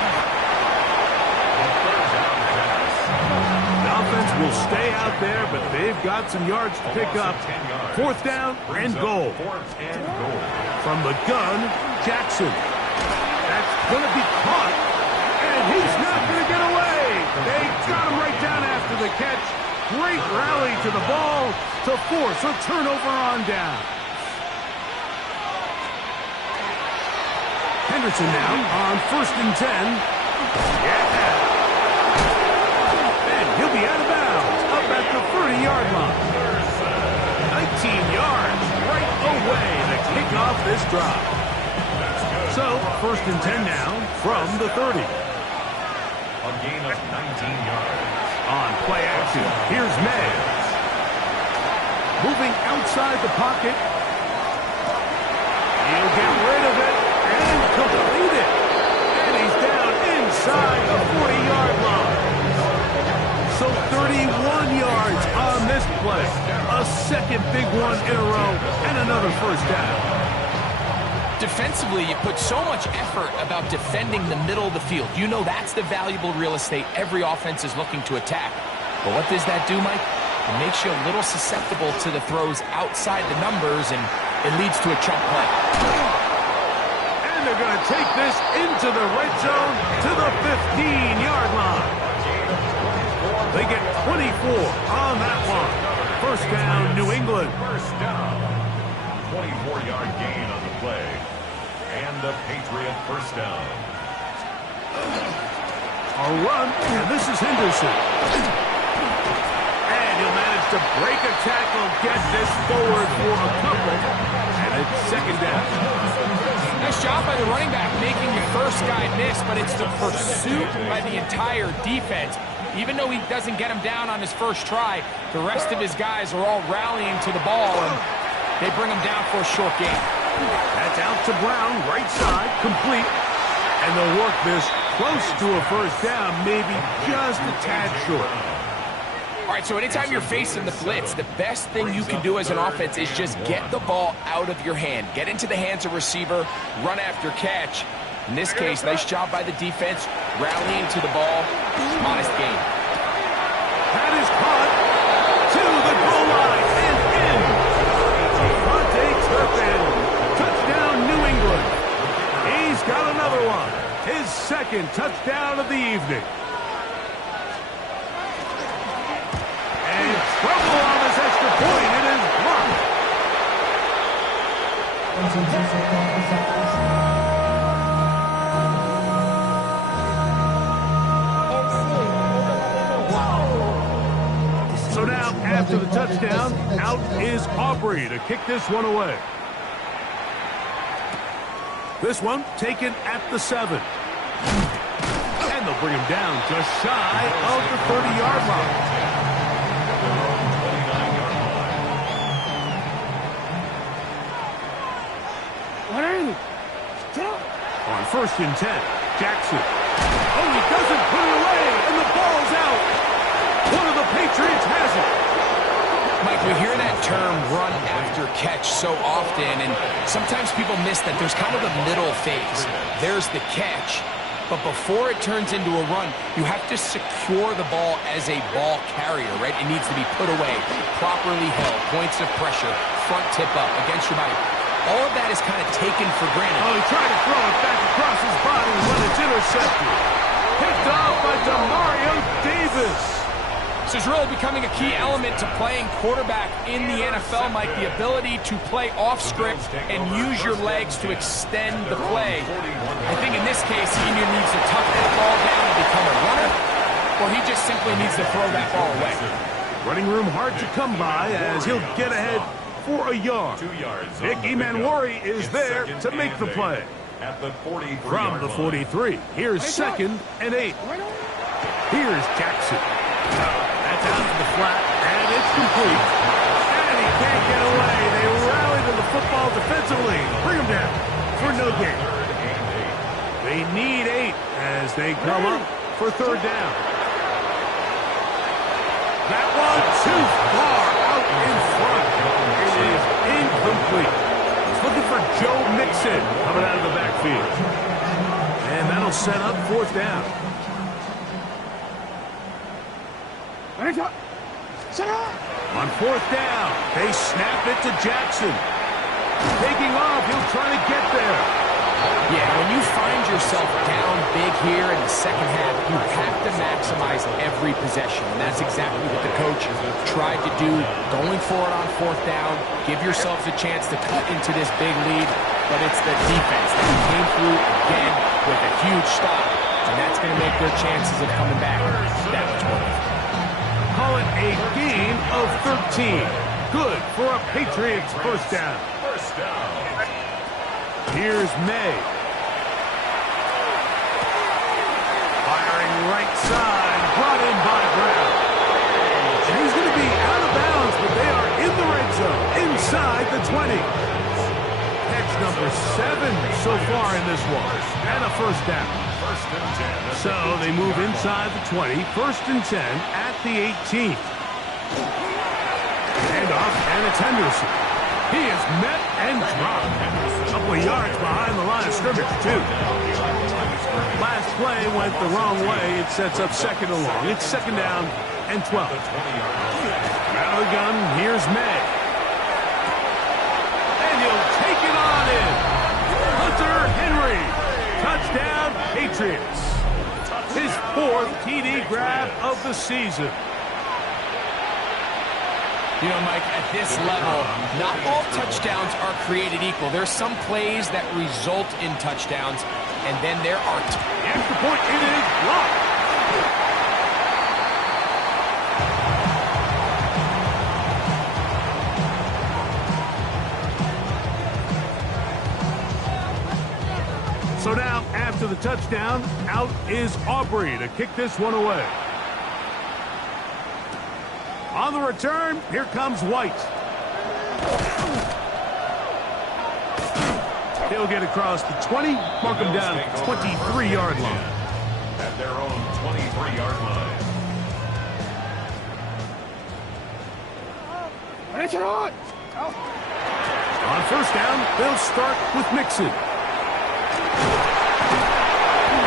The offense will stay out there, but they've got some yards to pick up. Fourth down and goal. From the gun, Jackson. That's going to be caught, and he's not going to get away. They got him right down after the catch. Great rally to the ball to force a turnover on down. Henderson now on first and 10. Yeah. And he'll be out of bounds up at the 30-yard line. 19 yards right away to kick off this drive. So, first and 10 now from the 30. A gain of 19 yards. On play action, here's May. Moving outside the pocket. He'll get rid of it and complete it. And he's down inside the 40-yard line. So 31 yards on this play. A second big one in a row and another first down. Defensively, you put so much effort about defending the middle of the field. You know that's the valuable real estate every offense is looking to attack. But what does that do, Mike? It makes you a little susceptible to the throws outside the numbers, and it leads to a chunk play. And they're going to take this into the red zone to the 15-yard line. They get 24 on that one. First down, New England. First down. 24-yard gain on the play. And a Patriot first down. A run, and this is Henderson. And he'll manage to break a tackle, get this forward for a couple, and it's second down. Nice job by the running back making the first guy miss, but it's the pursuit by the entire defense. Even though he doesn't get him down on his first try, the rest of his guys are all rallying to the ball, and they bring him down for a short gain. That's out to Brown, right side, complete. And they'll work this close to a first down, maybe just a tad short. All right, so anytime you're facing the blitz, the best thing you can do as an offense is just get the ball out of your hand. Get into the hands of receiver, run after catch. In this case, nice job by the defense, rallying to the ball. Modest gain. That is caught to the goal line and in. Devontae Turpin. Touchdown, New England. He's got another one. His second touchdown of the evening. And trouble on this extra point. It is blocked. So now, after the touchdown, out is Aubrey to kick this one away. This one taken at the 7. And they'll bring him down just shy of the 30-yard line. On first and 10, Jackson. Oh, he doesn't put it away, and the ball's out. out. One of the Patriots has it. Mike, we hear that term run after catch so often, and sometimes people miss that there's kind of a middle phase. There's the catch, but before it turns into a run, you have to secure the ball as a ball carrier, right? It needs to be put away, properly held, points of pressure, front tip up, against your body. All of that is kind of taken for granted. Oh, he tried to throw it back across his body when it's intercepted. Picked off by Demario Davis. This is really becoming a key element to playing quarterback in the NFL, Mike, the ability to play off script and use your legs to extend the play. I think in this case, he either needs to tuck that ball down and become a runner, or he just simply needs to throw that ball away. Running room hard to come by as he'll get ahead for a yard. Nick Emanwari is there to make the play. At the 43 From the 43, here's 2nd and 8. Here's Jackson. That's out to the flat, and it's complete. And he can't get away. They rally to the football defensively. Bring him down for no gain. They need 8 as they come up for 3rd down. That one too far out in front. It is incomplete. He's looking for Joe Mixon coming out of the backfield. And that'll set up 4th down. On 4th down, they snap it to Jackson. Taking off, he'll try to get there. Yeah, when you find yourself down big here in the second half, you have to maximize every possession. And that's exactly what the coach tried to do, going for it on 4th down. Give yourselves a chance to cut into this big lead. But it's the defense that came through again with a huge stop. And that's going to make their chances of coming back that much more. Call it a gain of 13. Good for a Patriots 1st down. Here's May. Firing right side, brought in by Brown. And he's going to be out of bounds, but they are in the red zone, inside the 20. Catch number 7 so far in this one, and a 1st down. So they move inside the 20, 1st and 10 at the 18th. And off, and it's Henderson. He is met and dropped. A couple of yards behind the line of scrimmage, too. Last play went the wrong way. It sets up 2nd and long. It's 2nd down and 12. Out of the gun, here's May. And he'll take it on in. Hunter Henry. Touchdown, Patriots. His 4th TD grab of the season. You know, Mike, at this level, not all touchdowns are created equal. There's some plays that result in touchdowns, and then there aren't. The extra point, it is blocked. So now, after the touchdown, out is Aubrey to kick this one away. On the return, here comes White. He'll get across the 20, mark him down at the 23-yard line. At their own 23-yard line. On 1st down, they'll start with Mixon.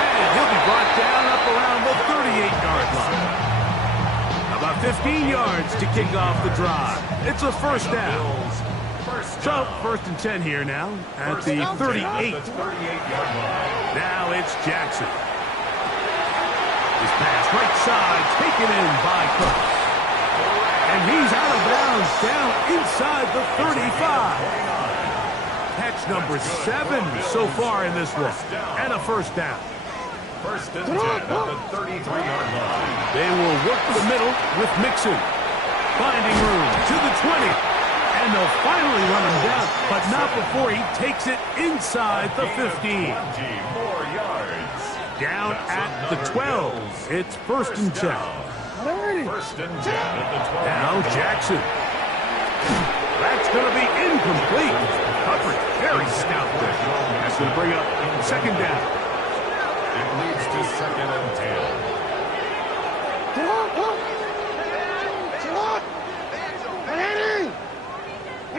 And he'll be brought down up around the 38-yard line. About 15 yards to kick off the drive. It's a 1st down. So, 1st and 10 here now at the 38. Now it's Jackson. His pass right side taken in by Cook. And he's out of bounds down inside the 35. Catch number 7 so far in this one. And a 1st down. 1st and 10 at the 33-yard line. They will work the middle with Mixon. Finding room to the 20. And they'll finally run him down, but not before he takes it inside the 15. More yards. Down at the 12. It's 1st and 10. 1st and 10 at the 12. Now Jackson. That's going to be incomplete. Coverage very stout there. That's going to bring up 2nd down. It leads to 2nd and 10.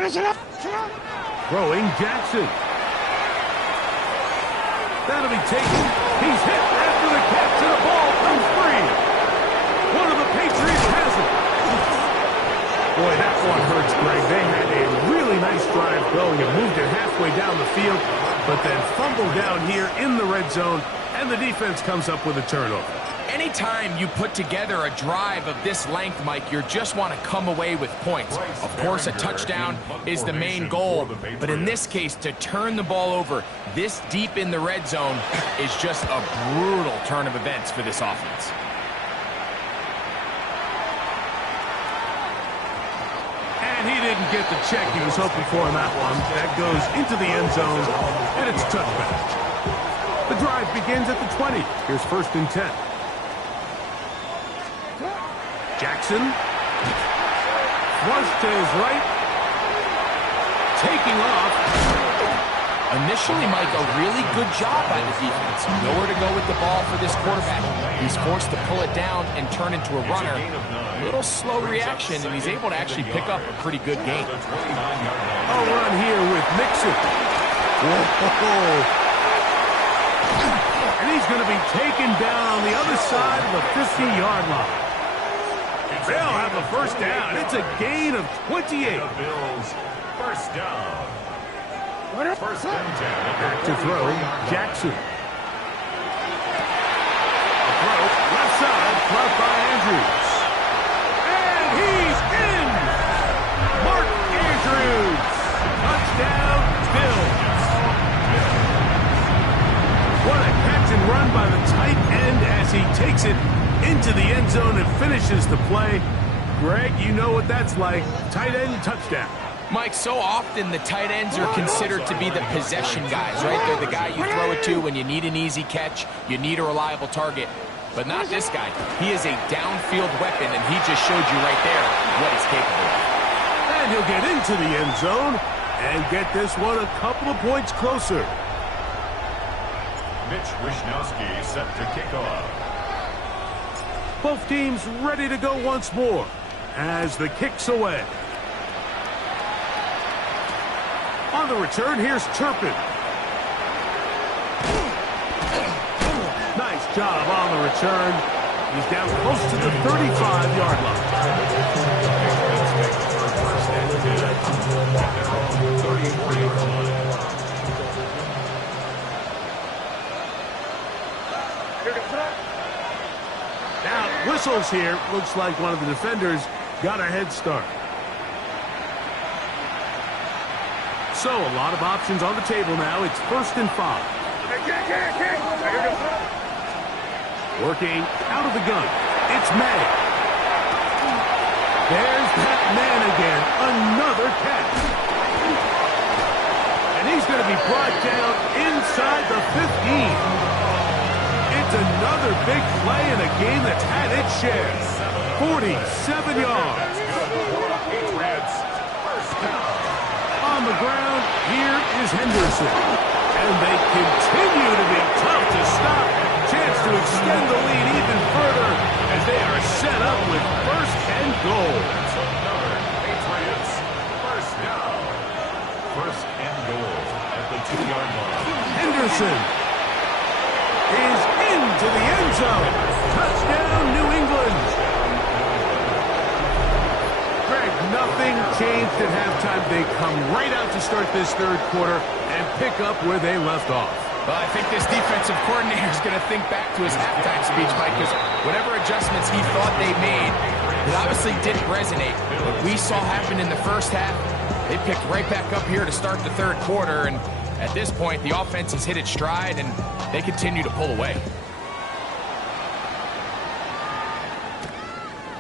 Throwing Jackson. That'll be taken. He's hit after the catch, and the ball comes free. One of the Patriots has it. Boy, that one hurts, Greg. They had a really nice drive going and moved it halfway down the field, but then fumbled down here in the red zone, and the defense comes up with a turnover. Anytime you put together a drive of this length, Mike, you just want to come away with points. Of course, a touchdown is the main goal, but in this case, to turn the ball over this deep in the red zone is just a brutal turn of events for this offense. And he didn't get the check he was hoping for in that one. That goes into the end zone, and it's a touchback. The drive begins at the 20. Here's 1st and 10. Jackson. Flush to his right. Taking off. Initially, Mike, a really good job by the defense. Nowhere to go with the ball for this quarterback. He's forced to pull it down and turn into a runner. A little slow reaction, and he's able to actually pick up a pretty good gain. A run here with Mixon. Whoa. And he's going to be taken down on the other side of the 50-yard line. They'll have the first down. It's a gain of 28. The Bills, first down. First and 10. Back to throw, Jackson. A throw, left side, caught by Andrews. And he's in! Mark Andrews. Touchdown, Bills. What a catch and run by the tight end as he takes it into the end zone and finishes the play. Greg, you know what that's like. Tight end touchdown. Mike, so often the tight ends are considered to be the possession guys, right? They're the guy you throw it to when you need an easy catch, you need a reliable target. But not this guy. He is a downfield weapon, and he just showed you right there what he's capable of. And he'll get into the end zone and get this one a couple of points closer. Mitch Wishnowsky set to kick off. Both teams ready to go once more as the kick's away. On the return, here's Turpin. Nice job on the return. He's down close to the 35-yard line. Now, whistles here. Looks like one of the defenders got a head start. So, a lot of options on the table now. It's 1st and 5. Working out of the gun. It's May. There's that man again. Another catch. And he's going to be brought down inside the 15. It's another big play in a game that's had its share. 47 yards. On the ground, here is Henderson. And they continue to be tough to stop. Chance to extend the lead even further as they are set up with 1st and goal. Patriots, first down. 1st and goal at the 2-yard line. Henderson is into the end zone. Touchdown, New England. Greg, nothing changed at halftime. They come right out to start this 3rd quarter and pick up where they left off. Well, I think this defensive coordinator is going to think back to his halftime speech, Mike, because whatever adjustments he thought they made, it obviously didn't resonate. What we saw happen in the first half, they picked right back up here to start the 3rd quarter, and at this point, the offense has hit its stride, and they continue to pull away.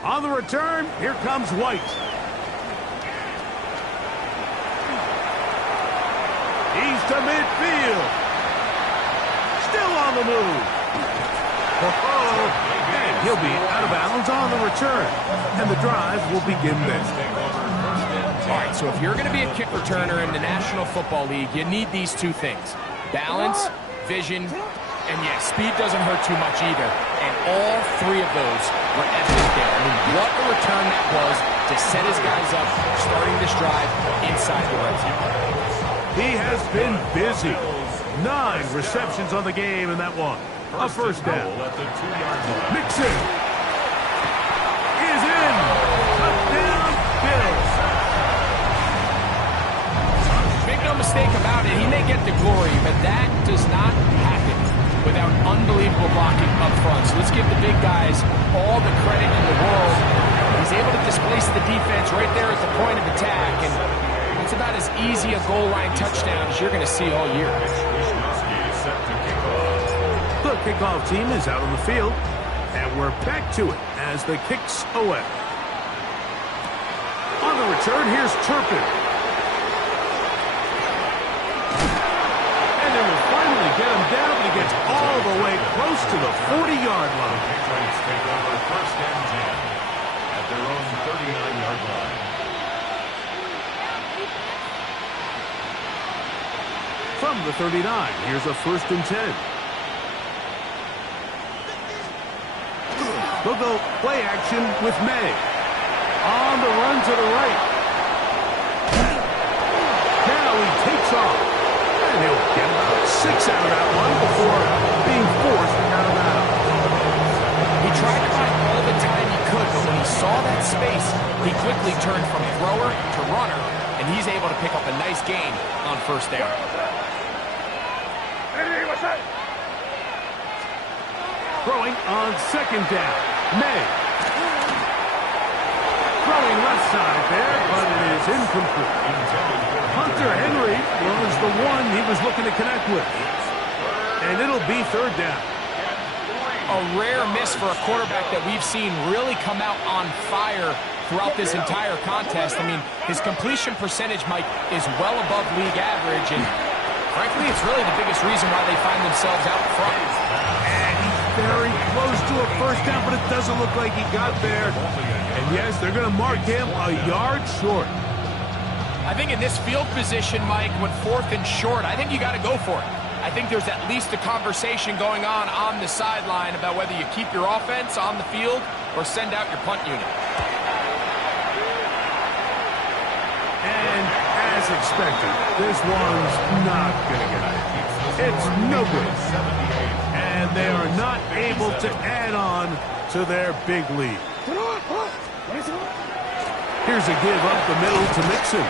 On the return, here comes White. He's to midfield. Still on the move. And he'll be out of bounds on the return. And the drive will begin then. All right, so if you're going to be a kick returner in the National Football League, you need these 2 things: balance, vision, And yeah, speed doesn't hurt too much either. And all three of those were evident there. I mean, what a return that was to set his guys up, starting this drive inside the red zone. He has been busy. 9 receptions on the game in that one. A first down. Mixon is in. Touchdown, Bills. Make no mistake about it, he may get the glory, but that does not happen without unbelievable blocking up front. So let's give the big guys all the credit in the world. He's able to displace the defense right there at the point of attack, and it's about as easy a goal line touchdown as you're going to see all year. The kickoff team is out on the field, and we're back to it as the kicks away. On the return, here's Turpin. And they will finally get him down, but he gets all the way close to the 40-yard line. Patriots take over first and 10 at their own 39-yard line. From the 39, here's a first and 10. They'll go play action with May. On the run to the right. Now he takes off. And he'll get about 6 out of that one before being forced out of bounds. He tried to find all the time he could, but when he saw that space, he quickly turned from thrower to runner, and he's able to pick up a nice gain on first down. Throwing on second down. May. Throwing left side there, but it is incomplete. Hunter Henry was the one he was looking to connect with. And it'll be third down. A rare miss for a quarterback that we've seen really come out on fire throughout this entire contest. I mean, his completion percentage, Mike, is well above league average, and frankly, it's really the biggest reason why they find themselves out front. And he's very close to a first down, but it doesn't look like he got there. And yes, they're going to mark him a yard short. I think in this field position, Mike, when fourth and short, I think you got to go for it. I think there's at least a conversation going on the sideline about whether you keep your offense on the field or send out your punt unit. And as expected, this one's not going to get it. It's no good. And they are not able to add on to their big lead. Here's a give up the middle to Mixon.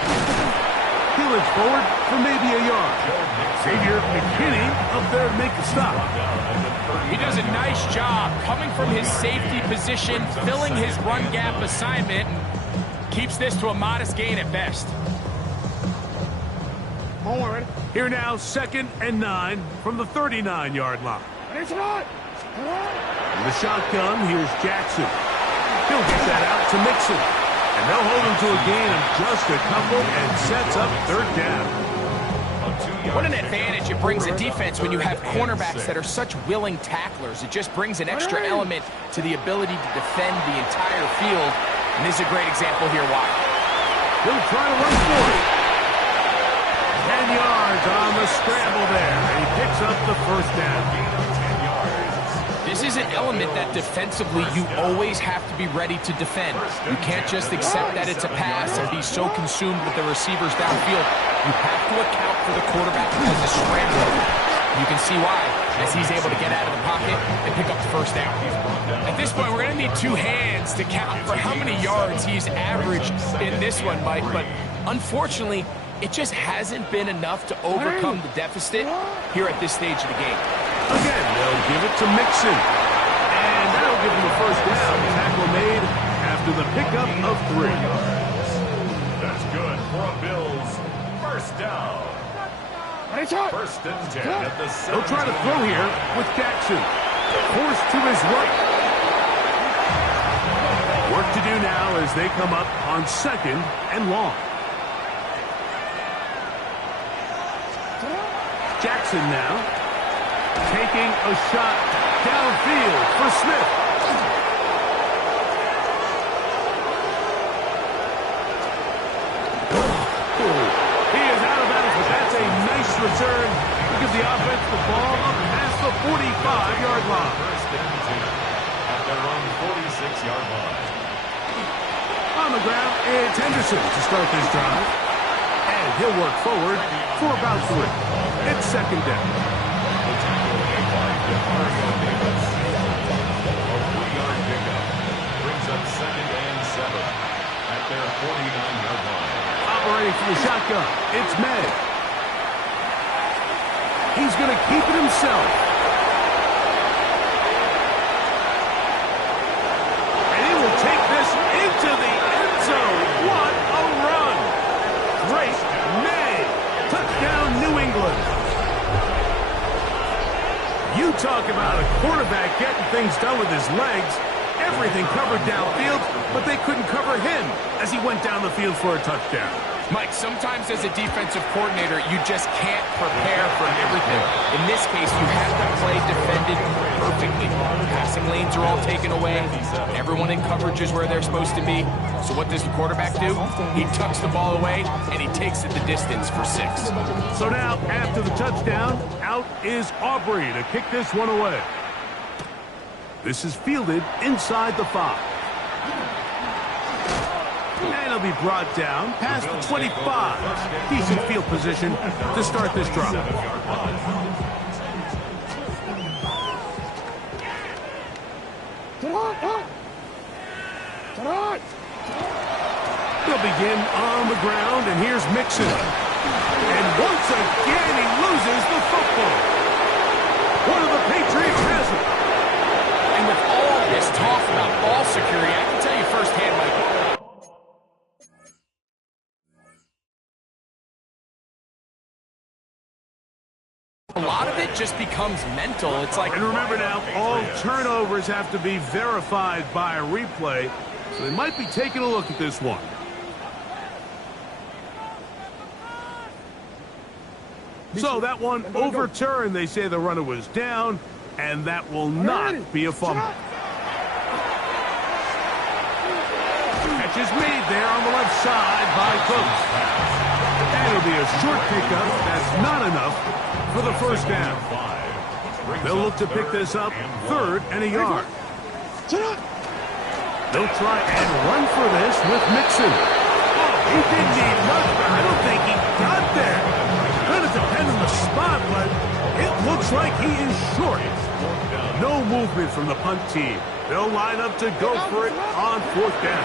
He looks forward for maybe a yard. Xavier McKinney up there to make the stop. He does a nice job coming from his safety position, filling his run gap assignment, and keeps this to a modest gain at best. Here now, 2nd and 9 from the 39-yard line. In the shotgun, here's Jackson. He'll get that out to Mixon. And they'll hold him to a gain of just a couple and sets up third down. What an advantage it brings a defense when you have cornerbacks that are such willing tacklers. It just brings an extra element to the ability to defend the entire field. And this is a great example here why. He'll try to run for it. 10 yards on the scramble there. And he picks up the first down. This is an element that defensively you always have to be ready to defend. You can't just accept that it's a pass and be so consumed with the receivers downfield. You have to account for the quarterback as a scrambler. You can see why, as he's able to get out of the pocket and pick up the first down. At this point, we're going to need 2 hands to count for how many yards he's averaged in this one, Mike. But unfortunately, it just hasn't been enough to overcome the deficit here at this stage of the game. Again, they'll give it to Mixon. And that'll give him a first down. Tackle made after the pickup of 3. That's good for a Bills first down. First and 10 at the 7. He'll try to throw here with Jackson. Forced to his right. Work to do now as they come up on 2nd and long. Jackson now. Taking a shot downfield for Smith. He is out of bounds, but that's a nice return to give the offense the ball up past the 40 45-yard line. First and 10 at their own 46-yard line. On the ground, it's Henderson to start this drive. And he'll work forward for about 3. It's second down. The tackle made by Demario Davis. A 3-yard pickup brings up second and 7 at their 49-yard line. Operating from the shotgun, it's May. He's going to keep it himself. And he will take this into the end zone. What a run! Great May. Touchdown, New England. You talk about a quarterback getting things done with his legs. Everything covered downfield, but they couldn't cover him as he went down the field for a touchdown. Mike, sometimes as a defensive coordinator, you just can't prepare for everything. In this case, you have to play defended perfectly. Passing lanes are all taken away. Everyone in coverage is where they're supposed to be. So what does the quarterback do? He tucks the ball away, and he takes it the distance for 6. So now, after the touchdown, out is Aubrey to kick this one away. This is fielded inside the 5. And it'll be brought down past the 25. Decent field position to start this drive. They'll begin on the ground, and here's Mixon. And once again, he loses the football. One of the Patriots has it. And with all this talk about ball security, I can tell you firsthand, Mike, a lot of it just becomes mental. It's like, And remember now, all turnovers have to be verified by a replay, so they might be taking a look at this one. So that one overturned. They say the runner was down, and that will not be a fumble. Catch is made there on the left side by Cooks. And it'll be a short pickup. That's not enough for the first down. They'll look to pick this up 3rd and a yard. They'll try and run for this with Mixon. Oh, he didn't need much, but I don't think he got there. Going to depend on the spot, but it looks like he is short. No movement from the punt team. They'll line up to go for it on 4th down.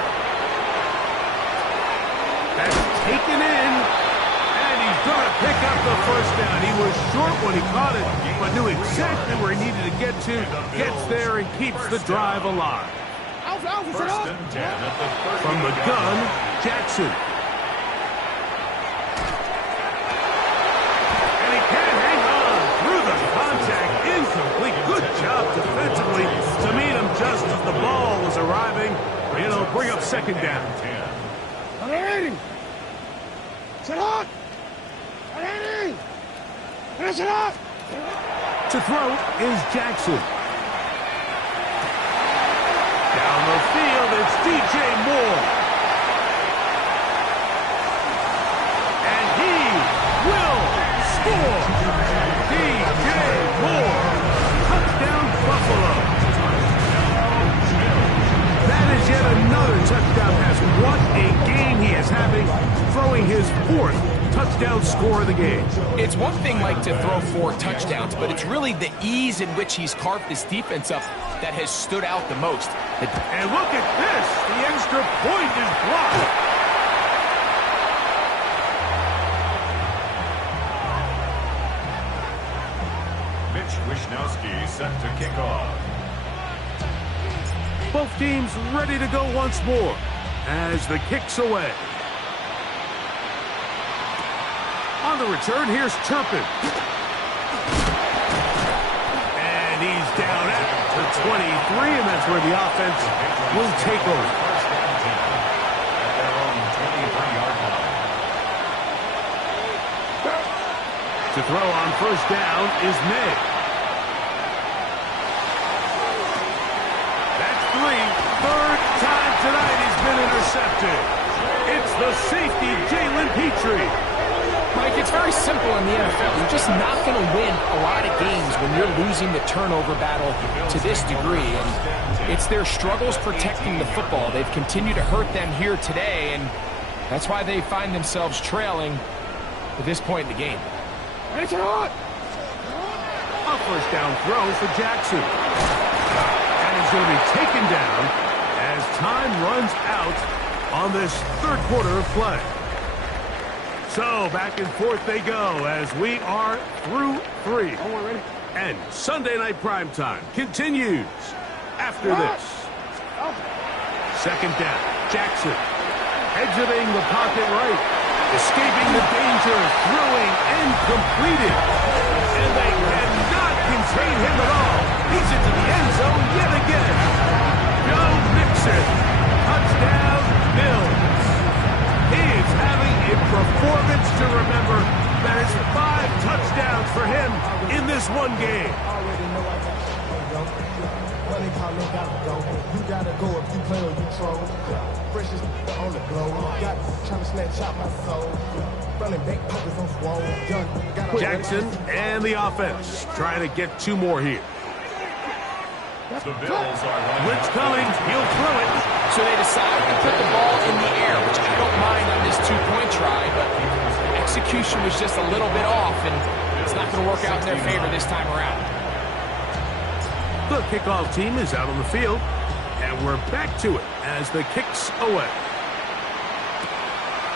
That's taken in, and he's going to pick up the first down. He was short when he caught it, but knew exactly where he needed to get to, gets there, and keeps the drive alive. First and 10 at the 30. From the gun, Jackson. And he can't hang on through the contact. Incomplete. Good job defensively to meet him just as the ball was arriving. It'll bring up second down. To throw is Jackson. Down the field, it's DJ Moore. And he will score. DJ Moore. Touchdown, Buffalo. That is yet another touchdown pass. What a game he is having, throwing his 4th touchdown score of the game. it's one thing, Mike, to throw 4 touchdowns, but it's really the ease in which he's carved this defense up that has stood out the most. And look at this. The extra point is blocked. Mitch Wishnowsky set to kick off. Both teams ready to go once more as the kick's away. On the return, here's Turpin. And he's down at the 23, and that's where the offense will take over. First and 10 at their own 23-yard line. To throw on first down is May. That's 3. 3rd time tonight he's been intercepted. It's the safety, Jalen Petrie. Mike, it's very simple in the NFL. You're just not going to win a lot of games when you're losing the turnover battle to this degree. And it's their struggles protecting the football. They've continued to hurt them here today, and that's why they find themselves trailing at this point in the game. A first down throw for Jackson. And he's going to be taken down as time runs out on this third quarter of play. So back and forth they go as we are through three. And Sunday Night Primetime continues after this. Second down, Jackson exiting the pocket right, escaping the danger, throwing and completed. And they cannot contain him at all. He's into the end zone yet again. Joe Mixon, touchdown, Bills. He is having a performance to remember. That is 5 touchdowns for him in this one game. You gotta go if you play or you troll. Freshest on the globe. Got trying to snatch out my soul. Running back pockets on swole. Jackson and the offense trying to get 2 more here. The Bills are Blitz coming. He'll throw it. So they decide to put the ball in the air, which I don't mind on this 2-point try, but execution was just a little bit off, and it's not going to work out in their favor this time around. The kickoff team is out on the field, and we're back to it as the kick's away.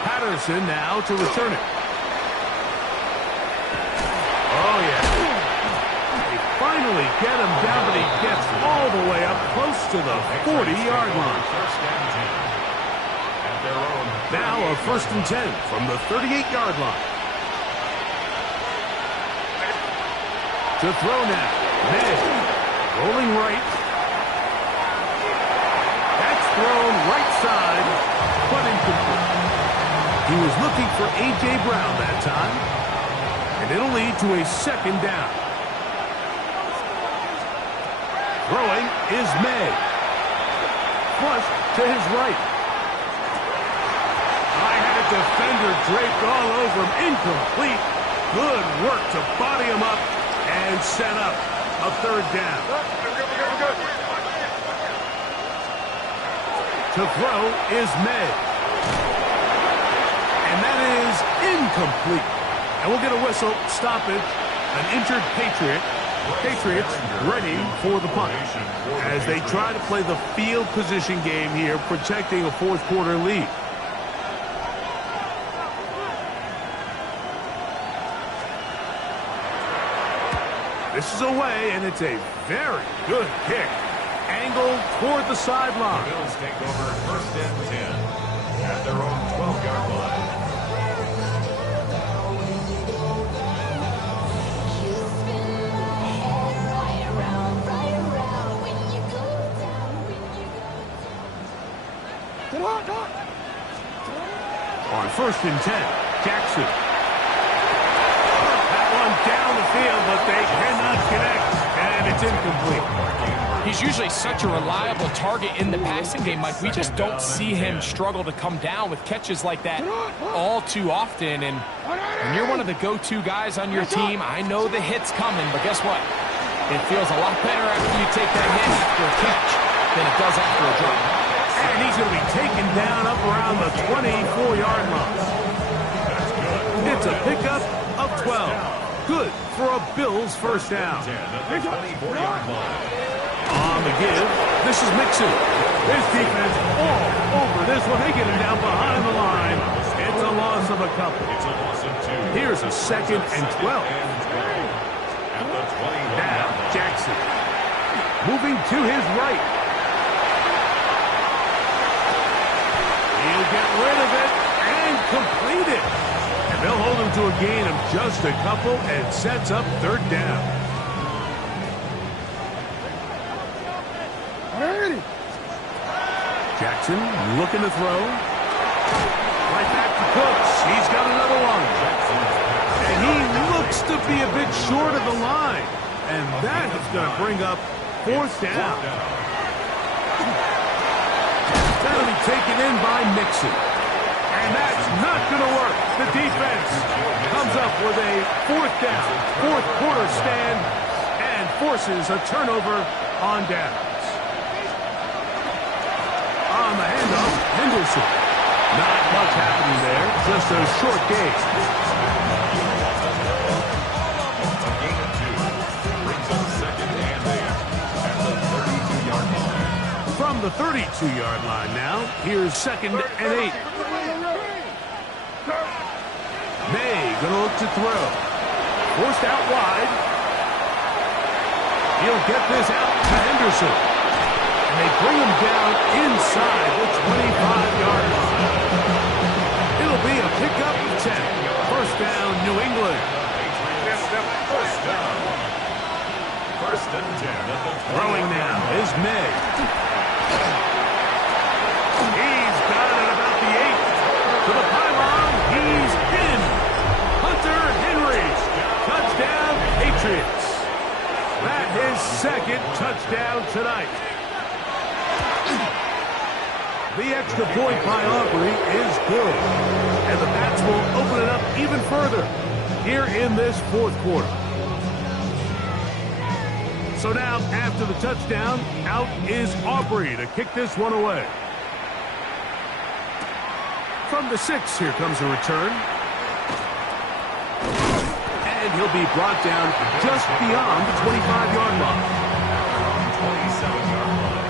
Patterson now to return it. Oh, yeah. They finally get him down, but he gets all the way up close to the 40-yard line. Now a 1st and 10 from the 38-yard line. To throw now. May. Rolling right. That's thrown right side, but incomplete. He was looking for A.J. Brown that time, and it'll lead to a 2nd down. Throwing is May. Flush to his right. I had a defender draped all over him. Incomplete. Good work to body him up and set up a 3rd down. To throw is May. And that is incomplete. And we'll get a whistle. Stoppage. An injured Patriot. Patriots ready for the punt as they try to play the field position game here, protecting a 4th quarter lead. This is away, and it's a very good kick. Angled toward the sideline. The Bills take over 1st and 10 at their own 12-yard line. On 1st and 10, Jackson. That one down the field, but they cannot connect, and it's incomplete. He's usually such a reliable target in the passing game, Mike. We just don't see him struggle to come down with catches like that all too often. And when you're one of the go-to guys on your team, I know the hit's coming, but guess what? It feels a lot better after you take that hit after a catch than it does after a drop. And he's going to be taken down up around the 24-yard line. It's a pickup of 12. Good for a Bills 1st down. On the give, this is Mixon. His defense all over this one. They get him down behind the line. It's a loss of a couple. Here's a 2nd and 12. Now, Jackson. Moving to his right. He'll get rid of it and complete it. And they'll hold him to a gain of just a couple and sets up 3rd down. Jackson looking to throw. Right back to Cooks. He's got another one. And he looks to be a bit short of the line. And that is going to bring up 4th down. That'll be taken in by Mixon. And that's not going to work. The defense comes up with a fourth down, fourth quarter stand, and forces a turnover on downs. On the handoff, Henderson. Not much happening there, just a short gain. A gain of 2 brings up second and 8 at the 32-yard line. From the 32-yard line now, here's second and 8. May going to look to throw. Forced out wide. He'll get this out to Henderson. And they bring him down inside the 25-yard line. It'll be a pickup of 10. First down, New England. First down. First and 10 at the 20. Throwing now is May. He's got it at about the 8. To the pylon. He's in. Hunter Henry. Touchdown, Patriots. That his second touchdown tonight. The extra point by Aubrey is good. And the Pats will open it up even further here in this fourth quarter. So now, after the touchdown, out is Aubrey to kick this one away. From the 6, here comes a return. And he'll be brought down just beyond the 25-yard line. 27-yard line.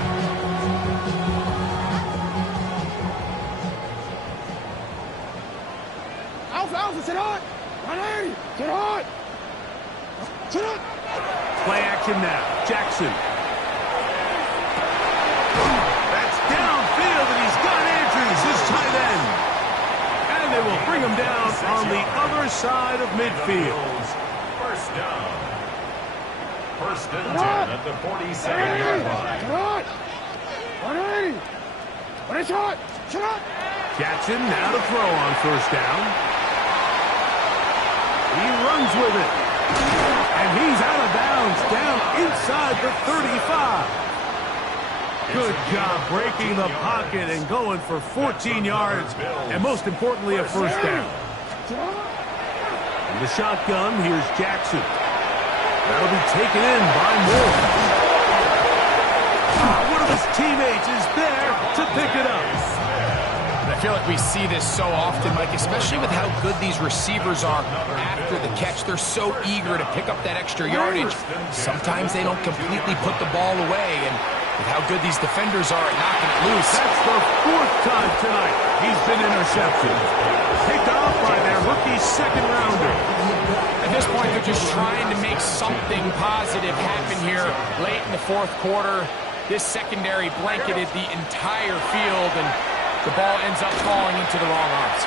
Alpha, sit on! 180! Sit on! Sit on! Play action now. Jackson. That's downfield, and he's got Andrews, his tight end. And they will bring him down on the other side of midfield. First down. First and 10 at the 47-yard line. Sit on! 180! 180! Sit on! Sit on! Jackson now to throw on first down. He runs with it. And he's out of bounds, down inside the 35. Good job breaking the pocket and going for 14 yards, and most importantly, a first down. In the shotgun, here's Jackson. That'll be taken in by Moore. One of his teammates is there to pick it up. I feel like we see this so often, Mike, especially with how good these receivers are after the catch. They're so eager to pick up that extra yardage. Sometimes they don't completely put the ball away, and with how good these defenders are at knocking it loose. That's the fourth time tonight he's been intercepted. Picked off by their rookie second-rounder. At this point, they're just trying to make something positive happen here late in the fourth quarter. This secondary blanketed the entire field, and the ball ends up falling into the wrong arms.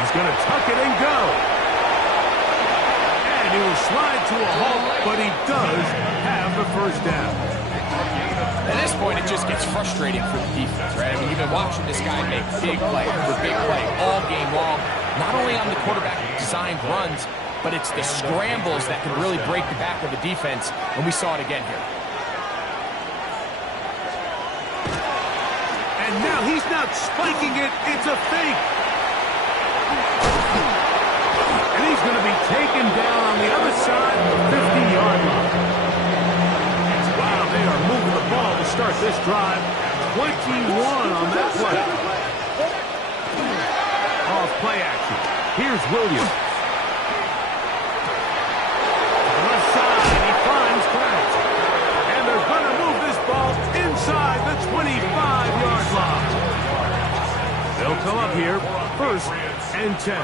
He's going to tuck it and go. And he will slide to a halt, but he does have the first down. At this point, it just gets frustrating for the defense, right? I mean, you've been watching this guy make big play after big play all game long, not only on the quarterback-designed runs, but it's the scrambles that can really break the back of the defense, and we saw it again here. And now he's not spiking it, it's a fake. And he's going to be taken down on the other side of the 50-yard line. Wow, they are moving the ball to start this drive. 21 on that play. Off play action. Here's Williams. Left side, he finds Grant. And they're going to move this ball inside the 25-yard line. They'll come up here, first and 10.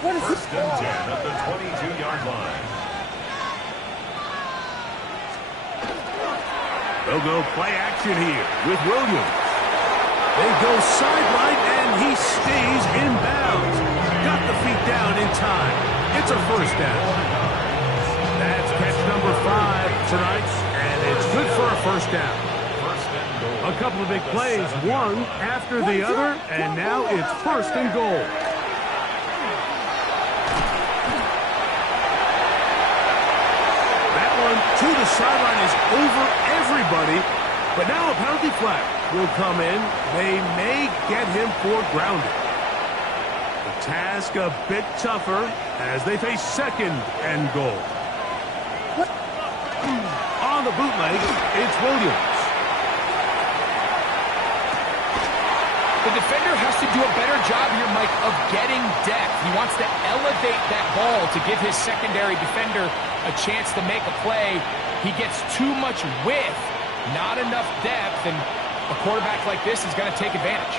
First and 10 at the 22-yard line. They'll go play action here with Williams. They go sideline, and he stays in bounds. Got the feet down in time. It's a first down. That's catch number 5 tonight, and it's good for a first down. A couple of big plays, one after the other, and now it's first and goal. That one to the sideline is over everybody, but now a penalty flag. will come in. They may get him for grounding. The task a bit tougher as they face second and goal. On the bootleg, it's Williams. The defender has to do a better job here, Mike, of getting depth. He wants to elevate that ball to give his secondary defender a chance to make a play. He gets too much width, not enough depth, and a quarterback like this is going to take advantage.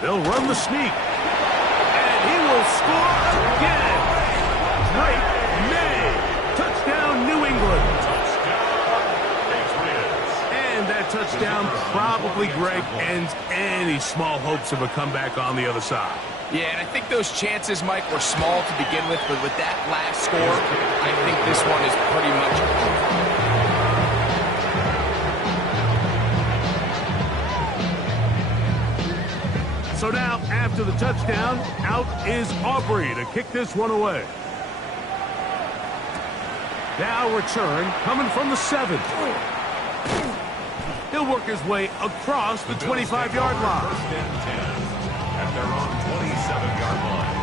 They'll run the sneak. And he will score again. Drake May. Touchdown, New England. And that touchdown probably, Greg, ends any small hopes of a comeback on the other side. Yeah, and I think those chances, Mike, were small to begin with, but with that last score, I think this one is pretty much over. So now, after the touchdown, out is Aubrey to kick this one away. Now return coming from the 7. He'll work his way across the 25-yard line. First and 10 at their own 27-yard line.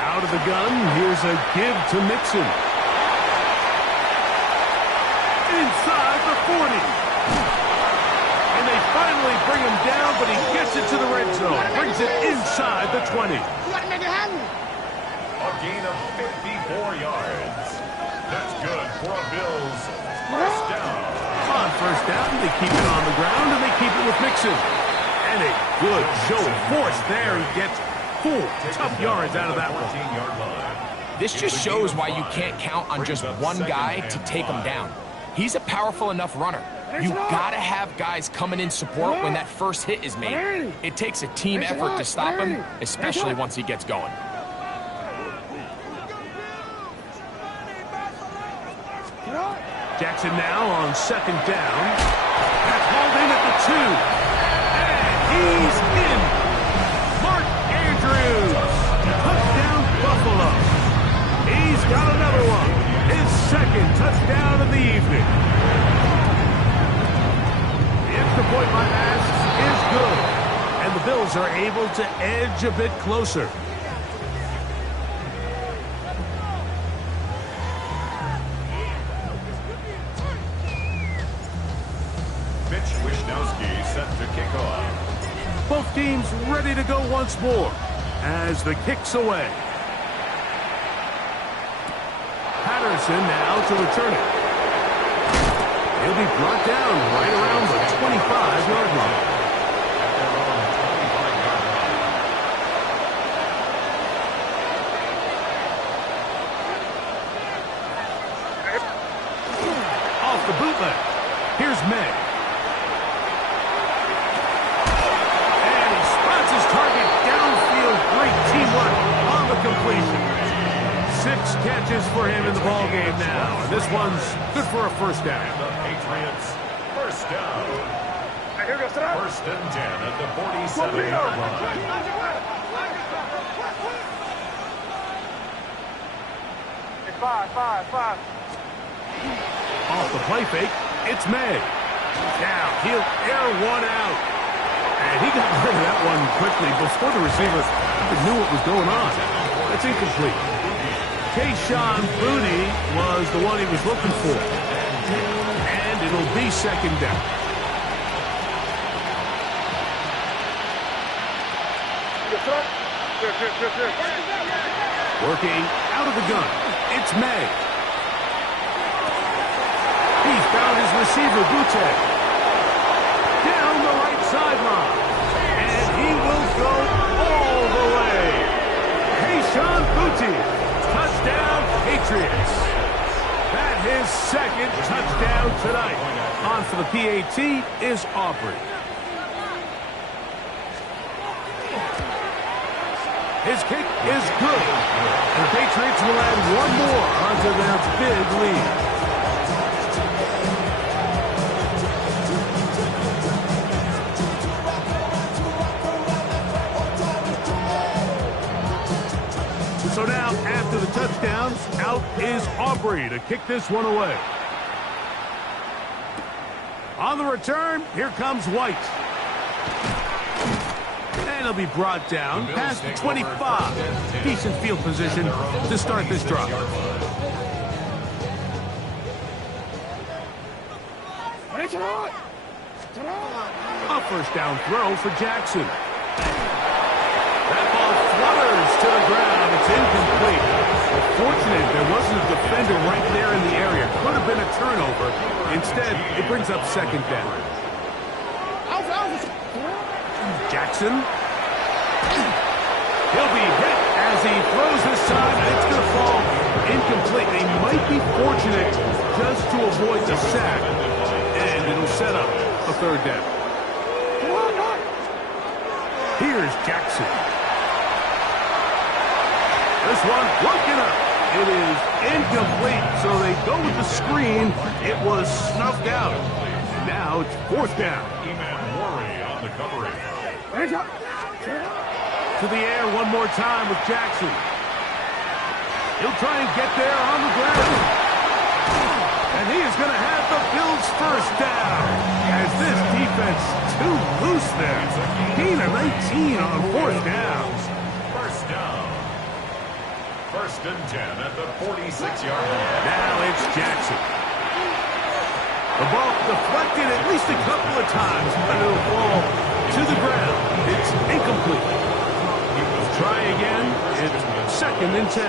Out of the gun, here's a give to Mixon. Inside the 40. And they finally bring him down, but he gets it to the red zone. Brings it inside the 20. A gain of 54 yards. That's good for a Bills first down. On first down, they keep it on the ground, and they keep it with Mixon. And a good show of force there. He gets 4 tough yards out of that one. This just shows why you can't count on just one guy to take him down. He's a powerful enough runner. You've got to have guys coming in support when that first hit is made. It takes a team effort to stop him, especially once he gets going. Jackson now on second down. That's hauled in at the 2. And he's in. Mark Andrews. Touchdown, Buffalo. He's got another one. His second touchdown of the evening. The extra point by Ash is good. And the Bills are able to edge a bit closer. Set to kick off. Both teams ready to go once more as the kick's away. Patterson now to return it. He'll be brought down right around the 25-yard line. Off the bootleg. Here's May. Completion. 6 catches for him in the ball game now. And this one's good for a first down. And the Patriots first down. First and 10 at the 47-yard line. Five. Off the play fake, it's May. Now he'll air one out. And he got rid of that one quickly before the receiver knew what was going on. That's incomplete. Kayshawn Booty was the one he was looking for. And it'll be second down. Working out of the gun. It's May. He's found his receiver, Boutte. Down the right sideline. And he will go all the way. Kayshawn Boutte. Touchdown, Patriots. That his second touchdown tonight. On for the PAT is Aubrey. His kick is good. And the Patriots will add one more onto their big lead. Aubrey to kick this one away. On the return, here comes White. And he'll be brought down past the 25. Decent field position to start this drive. A first down throw for Jackson. That ball flutters to the ground. It's incomplete. Fortunate there wasn't a defender right there in the area. Could have been a turnover. Instead, it brings up second down. Jackson. He'll be hit as he throws this time. It's going to fall incomplete. They might be fortunate just to avoid the sack. And it'll set up a third down. Here's Jackson. This one broken up. It is incomplete, so they go with the screen. It was snuffed out. And now it's fourth down. On the coverage. To the air one more time with Jackson. He'll try and get there on the ground. And he is going to have the Bills' first down. As this defense too loose there. Gain of 19 on fourth down. First down. First and 10 at the 46-yard line. Now it's Jackson. The ball deflected at least a couple of times, but it'll fall to the ground. It's incomplete. Try again. It's second and 10.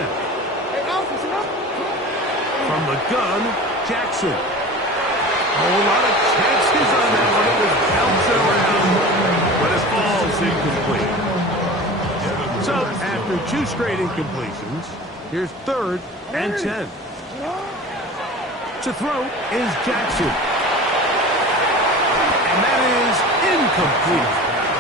From the gun, Jackson. A lot of chances on that one. It was bouncing around, but it falls incomplete. So, after two straight incompletions, here's third and 10. To throw is Jackson. And that is incomplete.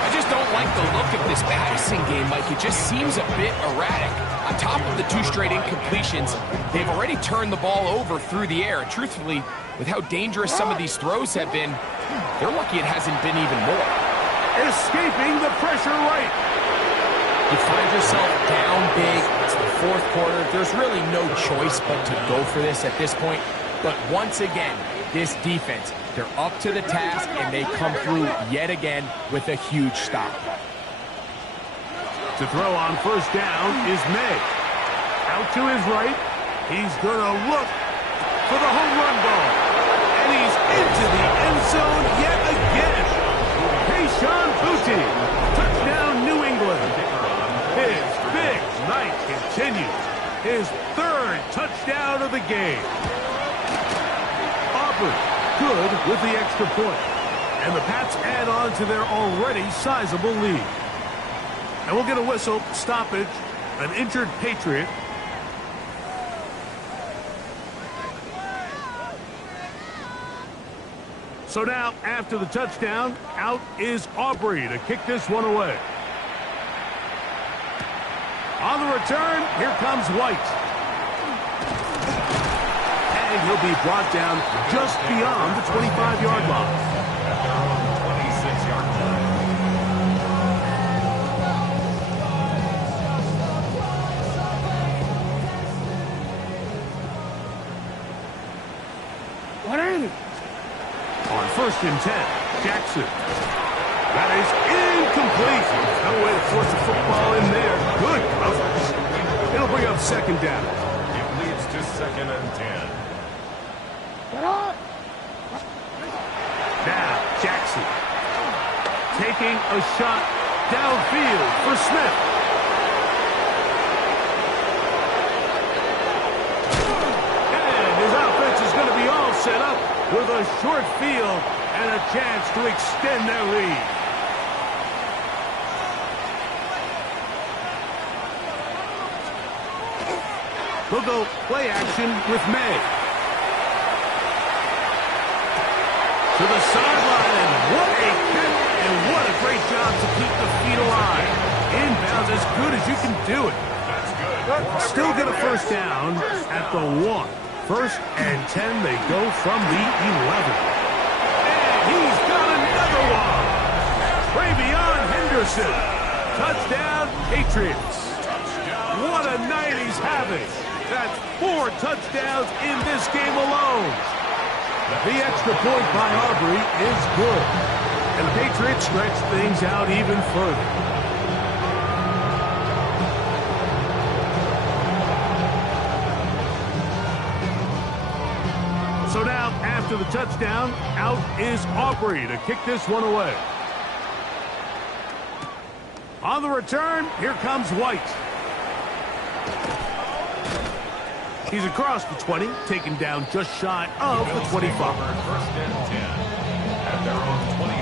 I just don't like the look of this passing game, Mike. It just seems a bit erratic. On top of the two straight incompletions, they've already turned the ball over through the air. Truthfully, with how dangerous some of these throws have been, they're lucky it hasn't been even more. Escaping the pressure right. You find yourself down big. It's the fourth quarter. There's really no choice but to go for this at this point. But once again, this defense, they're up to the task, and they come through yet again with a huge stop. To throw on first down is May. Out to his right. He's going to look for the home run ball. And he's into the end zone yet again. Keyshawn Boutte. Touchdown, New England. His big night continues. His third touchdown of the game. Auburn good with the extra point. And the Pats add on to their already sizable lead. And we'll get a whistle, stoppage, an injured Patriot. So now, after the touchdown, out is Aubrey to kick this one away. On the return, here comes White. And he'll be brought down just beyond the 25-yard line. On first and 10, Jackson. That is incomplete. No way to force the football in there. Good coverage. It'll bring up second down. It leads to second and 10. Now, Jackson. Taking a shot downfield for Smith. And his offense is going to be all set up with a short field and a chance to extend their lead. They'll go play action with May. To the sideline, and what a catch, and what a great job to keep the feet alive. Inbounds as good as you can do it. That's good. Still get a first down at the 1. First and 10, they go from the 11. And he's got another one. Travion Henderson. Touchdown, Patriots. What a night he's having. That's 4 touchdowns in this game alone. The extra point by Aubrey is good. And the Patriots stretch things out even further. So now, after the touchdown, out is Aubrey to kick this one away. On the return, here comes White. He's across the 20, taken down just shy of the 25. First and 10 at their own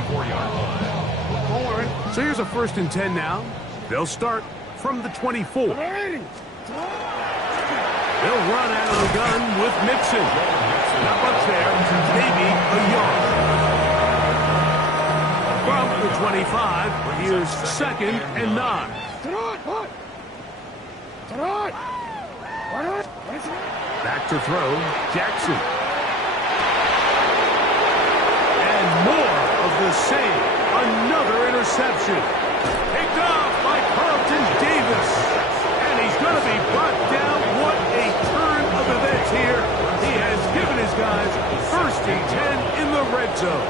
24-yard line. So here's a 1st and 10 now. They'll start from the 24. They'll run out of the gun with Mixon. Not much there, maybe a yard. From the 25, here's 2nd and 9. Back to throw, Jackson. And more of the same. Another interception. Picked off by Carlton Davis. And he's going to be brought down. What a turn of events here. He has given his guys 1st and 10 in the red zone.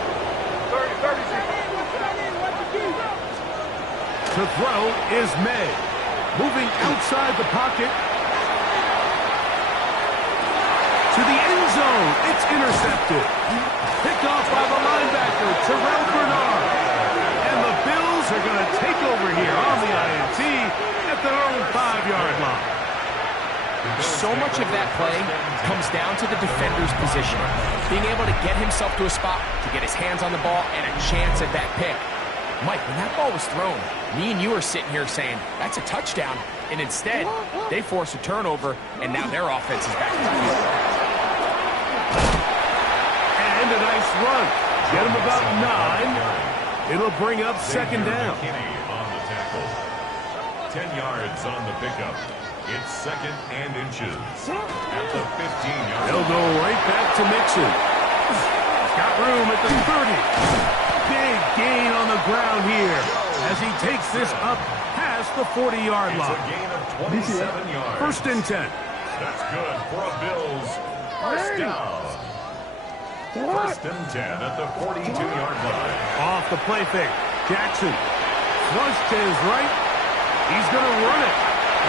To throw is May. Moving outside the pocket. To the end zone. It's intercepted. Picked off by the linebacker, Terrell Bernard. And the Bills are going to take over here on the INT at their own 5-yard line. So much of that play comes down to the defender's position. Being able to get himself to a spot, to get his hands on the ball, and a chance at that pick. Mike, when that ball was thrown, me and you are sitting here saying, that's a touchdown. And instead, they force a turnover, and now their offense is back to the field. And a nice run. Get him about 9. It'll bring up 2nd down. On the tackle. 10 yards on the pickup. It's 2nd and inches. At the 15-yard. They'll go right back to Mixon. He's got room at the 30. Big gain on the ground here as he takes this up past the 40-yard line. It's a gain of 27 yards. 1st and 10. That's good for a Bills first down. 1st and 10 at the 42-yard line. Off the play fake. Jackson. Flush to his right. He's going to run it.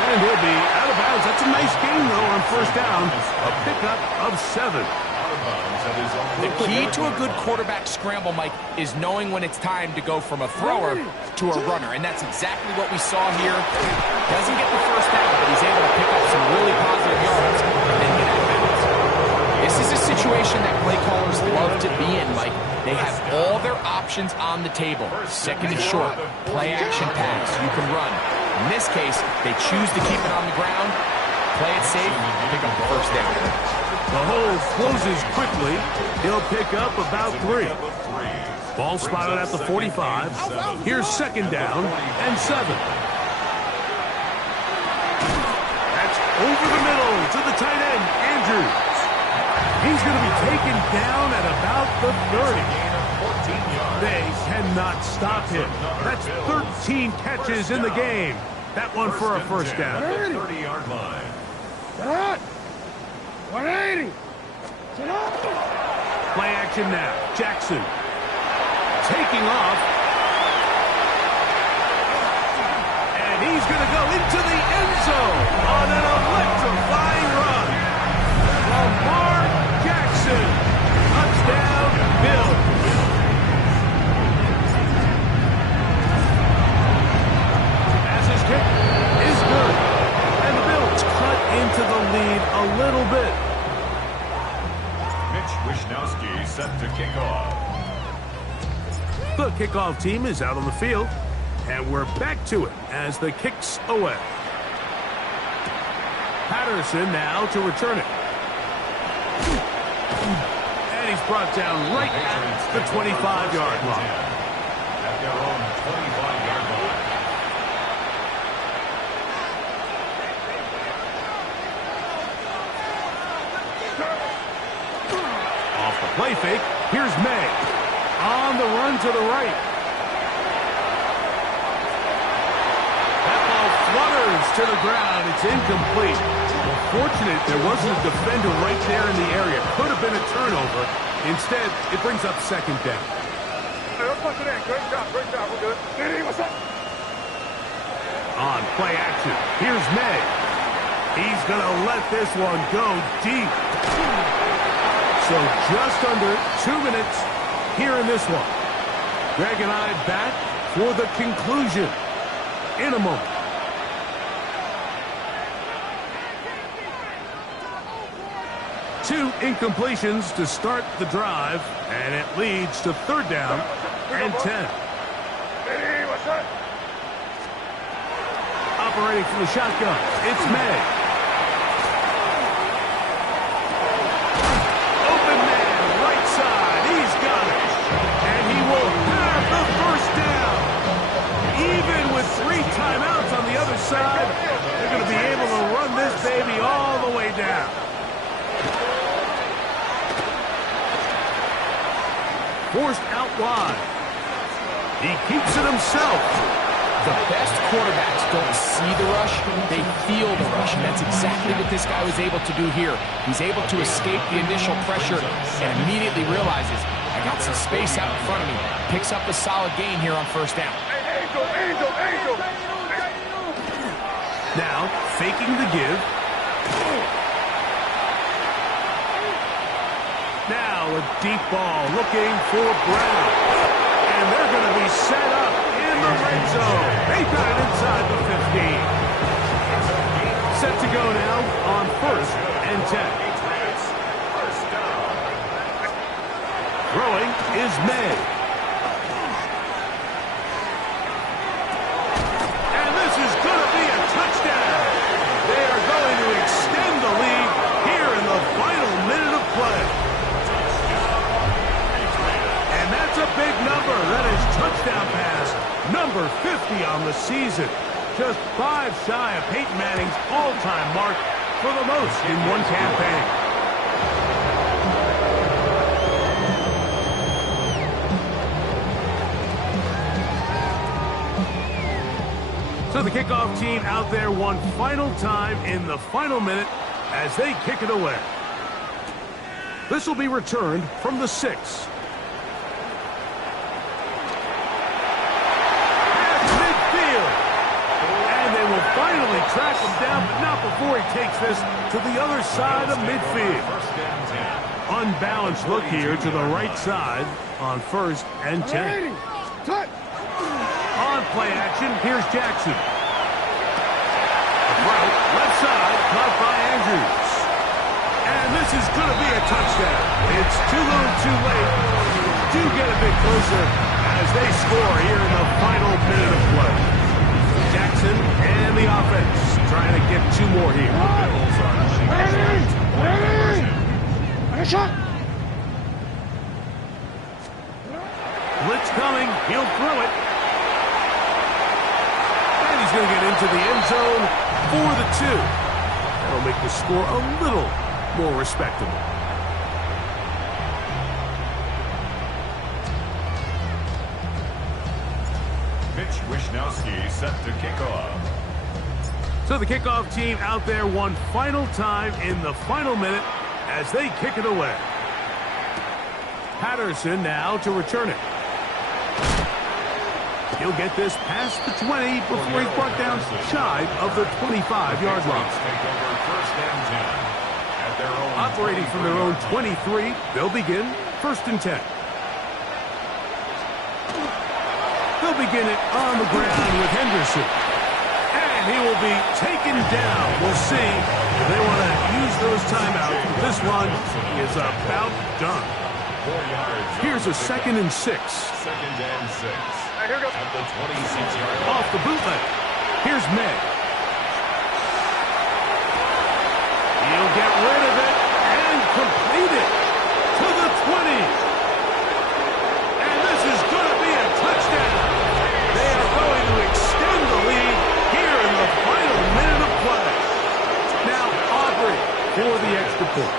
And he'll be out of bounds. That's a nice gain, though, on 1st down. A pickup of 7. The key to a good quarterback scramble, Mike, is knowing when it's time to go from a thrower to a runner. And that's exactly what we saw here. Doesn't get the 1st down, but he's able to pick up some really positive yards and then get out of bounds. This is a situation that play callers love to be in, Mike. They have all their options on the table. 2nd and short, play action pass, you can run. In this case, they choose to keep it on the ground, play it safe, pick up the 1st down. The hole closes quickly. He'll pick up about 3. Ball spotted at the 45. Here's 2nd down and 7. That's over the middle to the tight end, Andrews. He's going to be taken down at about the 30. They cannot stop him. That's 13 catches in the game. That one for a 1st down. 30-yard line. 180. Play action now. Jackson taking off. And he's going to go into the end zone on an electrifying run. Lamar Jackson. Touchdown, Bills. As his kick is good. And the Bills cut into the lead a little bit. Wishnowski set to kick off. The kickoff team is out on the field, and we're back to it as the kick's away. Patterson now to return it. And he's brought down right at the 25-yard line. At their own 25-yard line. Play fake. Here's May. On the run to the right. That ball flutters to the ground. It's incomplete. Well, fortunate there wasn't a defender right there in the area. Could have been a turnover. Instead, it brings up second down. Let's punch it in. Great job. We're good. What's up? On play action, here's May. He's going to let this one go deep. So just under 2 minutes here in this one. Greg and I back for the conclusion in a moment. Two incompletions to start the drive, and it leads to third down and 10. What's up? Operating from the shotgun, it's May. Open man, right side, he's got it. And he will have the first down. Even with 3 timeouts on the other side, they're going to be able to run this baby all the way down. Forced out wide. He keeps it himself. The best quarterbacks don't see the rush, they feel the rush, and that's exactly what this guy was able to do here. He's able to escape the initial pressure and immediately realizes, I got some space out in front of me. Picks up a solid gain here on first down. Angel. Now, faking the give. Now, a deep ball looking for Brown. And they're going to be set up in the red zone. They've got it inside the 15. Set to go now on first and 10. Throwing is May. And this is going to be a touchdown. They are going to extend the lead here in the final minute of play. And that's a big number. That is touchdown pass number 50 on the season. Just 5 shy of Peyton Manning's all-time mark for the most in one campaign. So the kickoff team out there one final time in the final minute as they kick it away. This will be returned from the 6. Finally track him down, but not before he takes this to the other side of midfield. Unbalanced look here to the right side on first and 10. On play action, here's Jackson. Right, left side, caught by Andrews. And this is going to be a touchdown. It's too little too late. Do get a bit closer as they score here in the final minute of play. Jackson and the offense trying to get 2 more here. Blitz coming. He'll throw it. And he's going to get into the end zone for the 2. That'll make the score a little more respectable. Wishnowski set to kick off. So the kickoff team out there one final time in the final minute as they kick it away. Patterson now to return it. He'll get this past the 20 before he's brought down shy of the 25-yard line. Operating from their own 23, they'll begin first and 10. They'll begin it on the ground with Henderson. And he will be taken down. We'll see if they want to use those timeouts. This one is about done. Here's a 2nd and 6. Second and 6. At the 26-yard line. Off the bootleg. Here's May. He'll get rid of it and complete it to the 20. And this is going to be a touchdown. They are going to extend the lead here in the final minute of play. Now Aubrey for the extra point.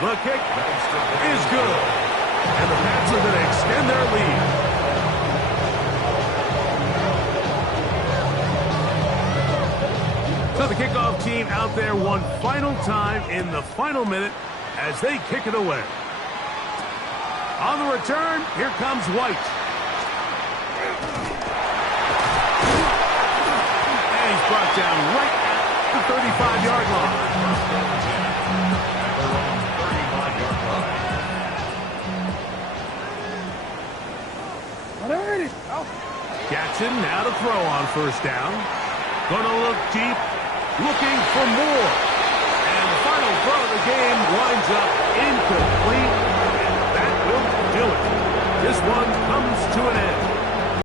The kick is good. And the Pats are going to extend their lead. the kickoff team out there one final time in the final minute as they kick it away. On the return, here comes White. And he's brought down right at the 35-yard line. Jackson now to throw on first down. Gonna look deep, looking for more. And the final throw of the game winds up incomplete. And that will do it. This one comes to an end.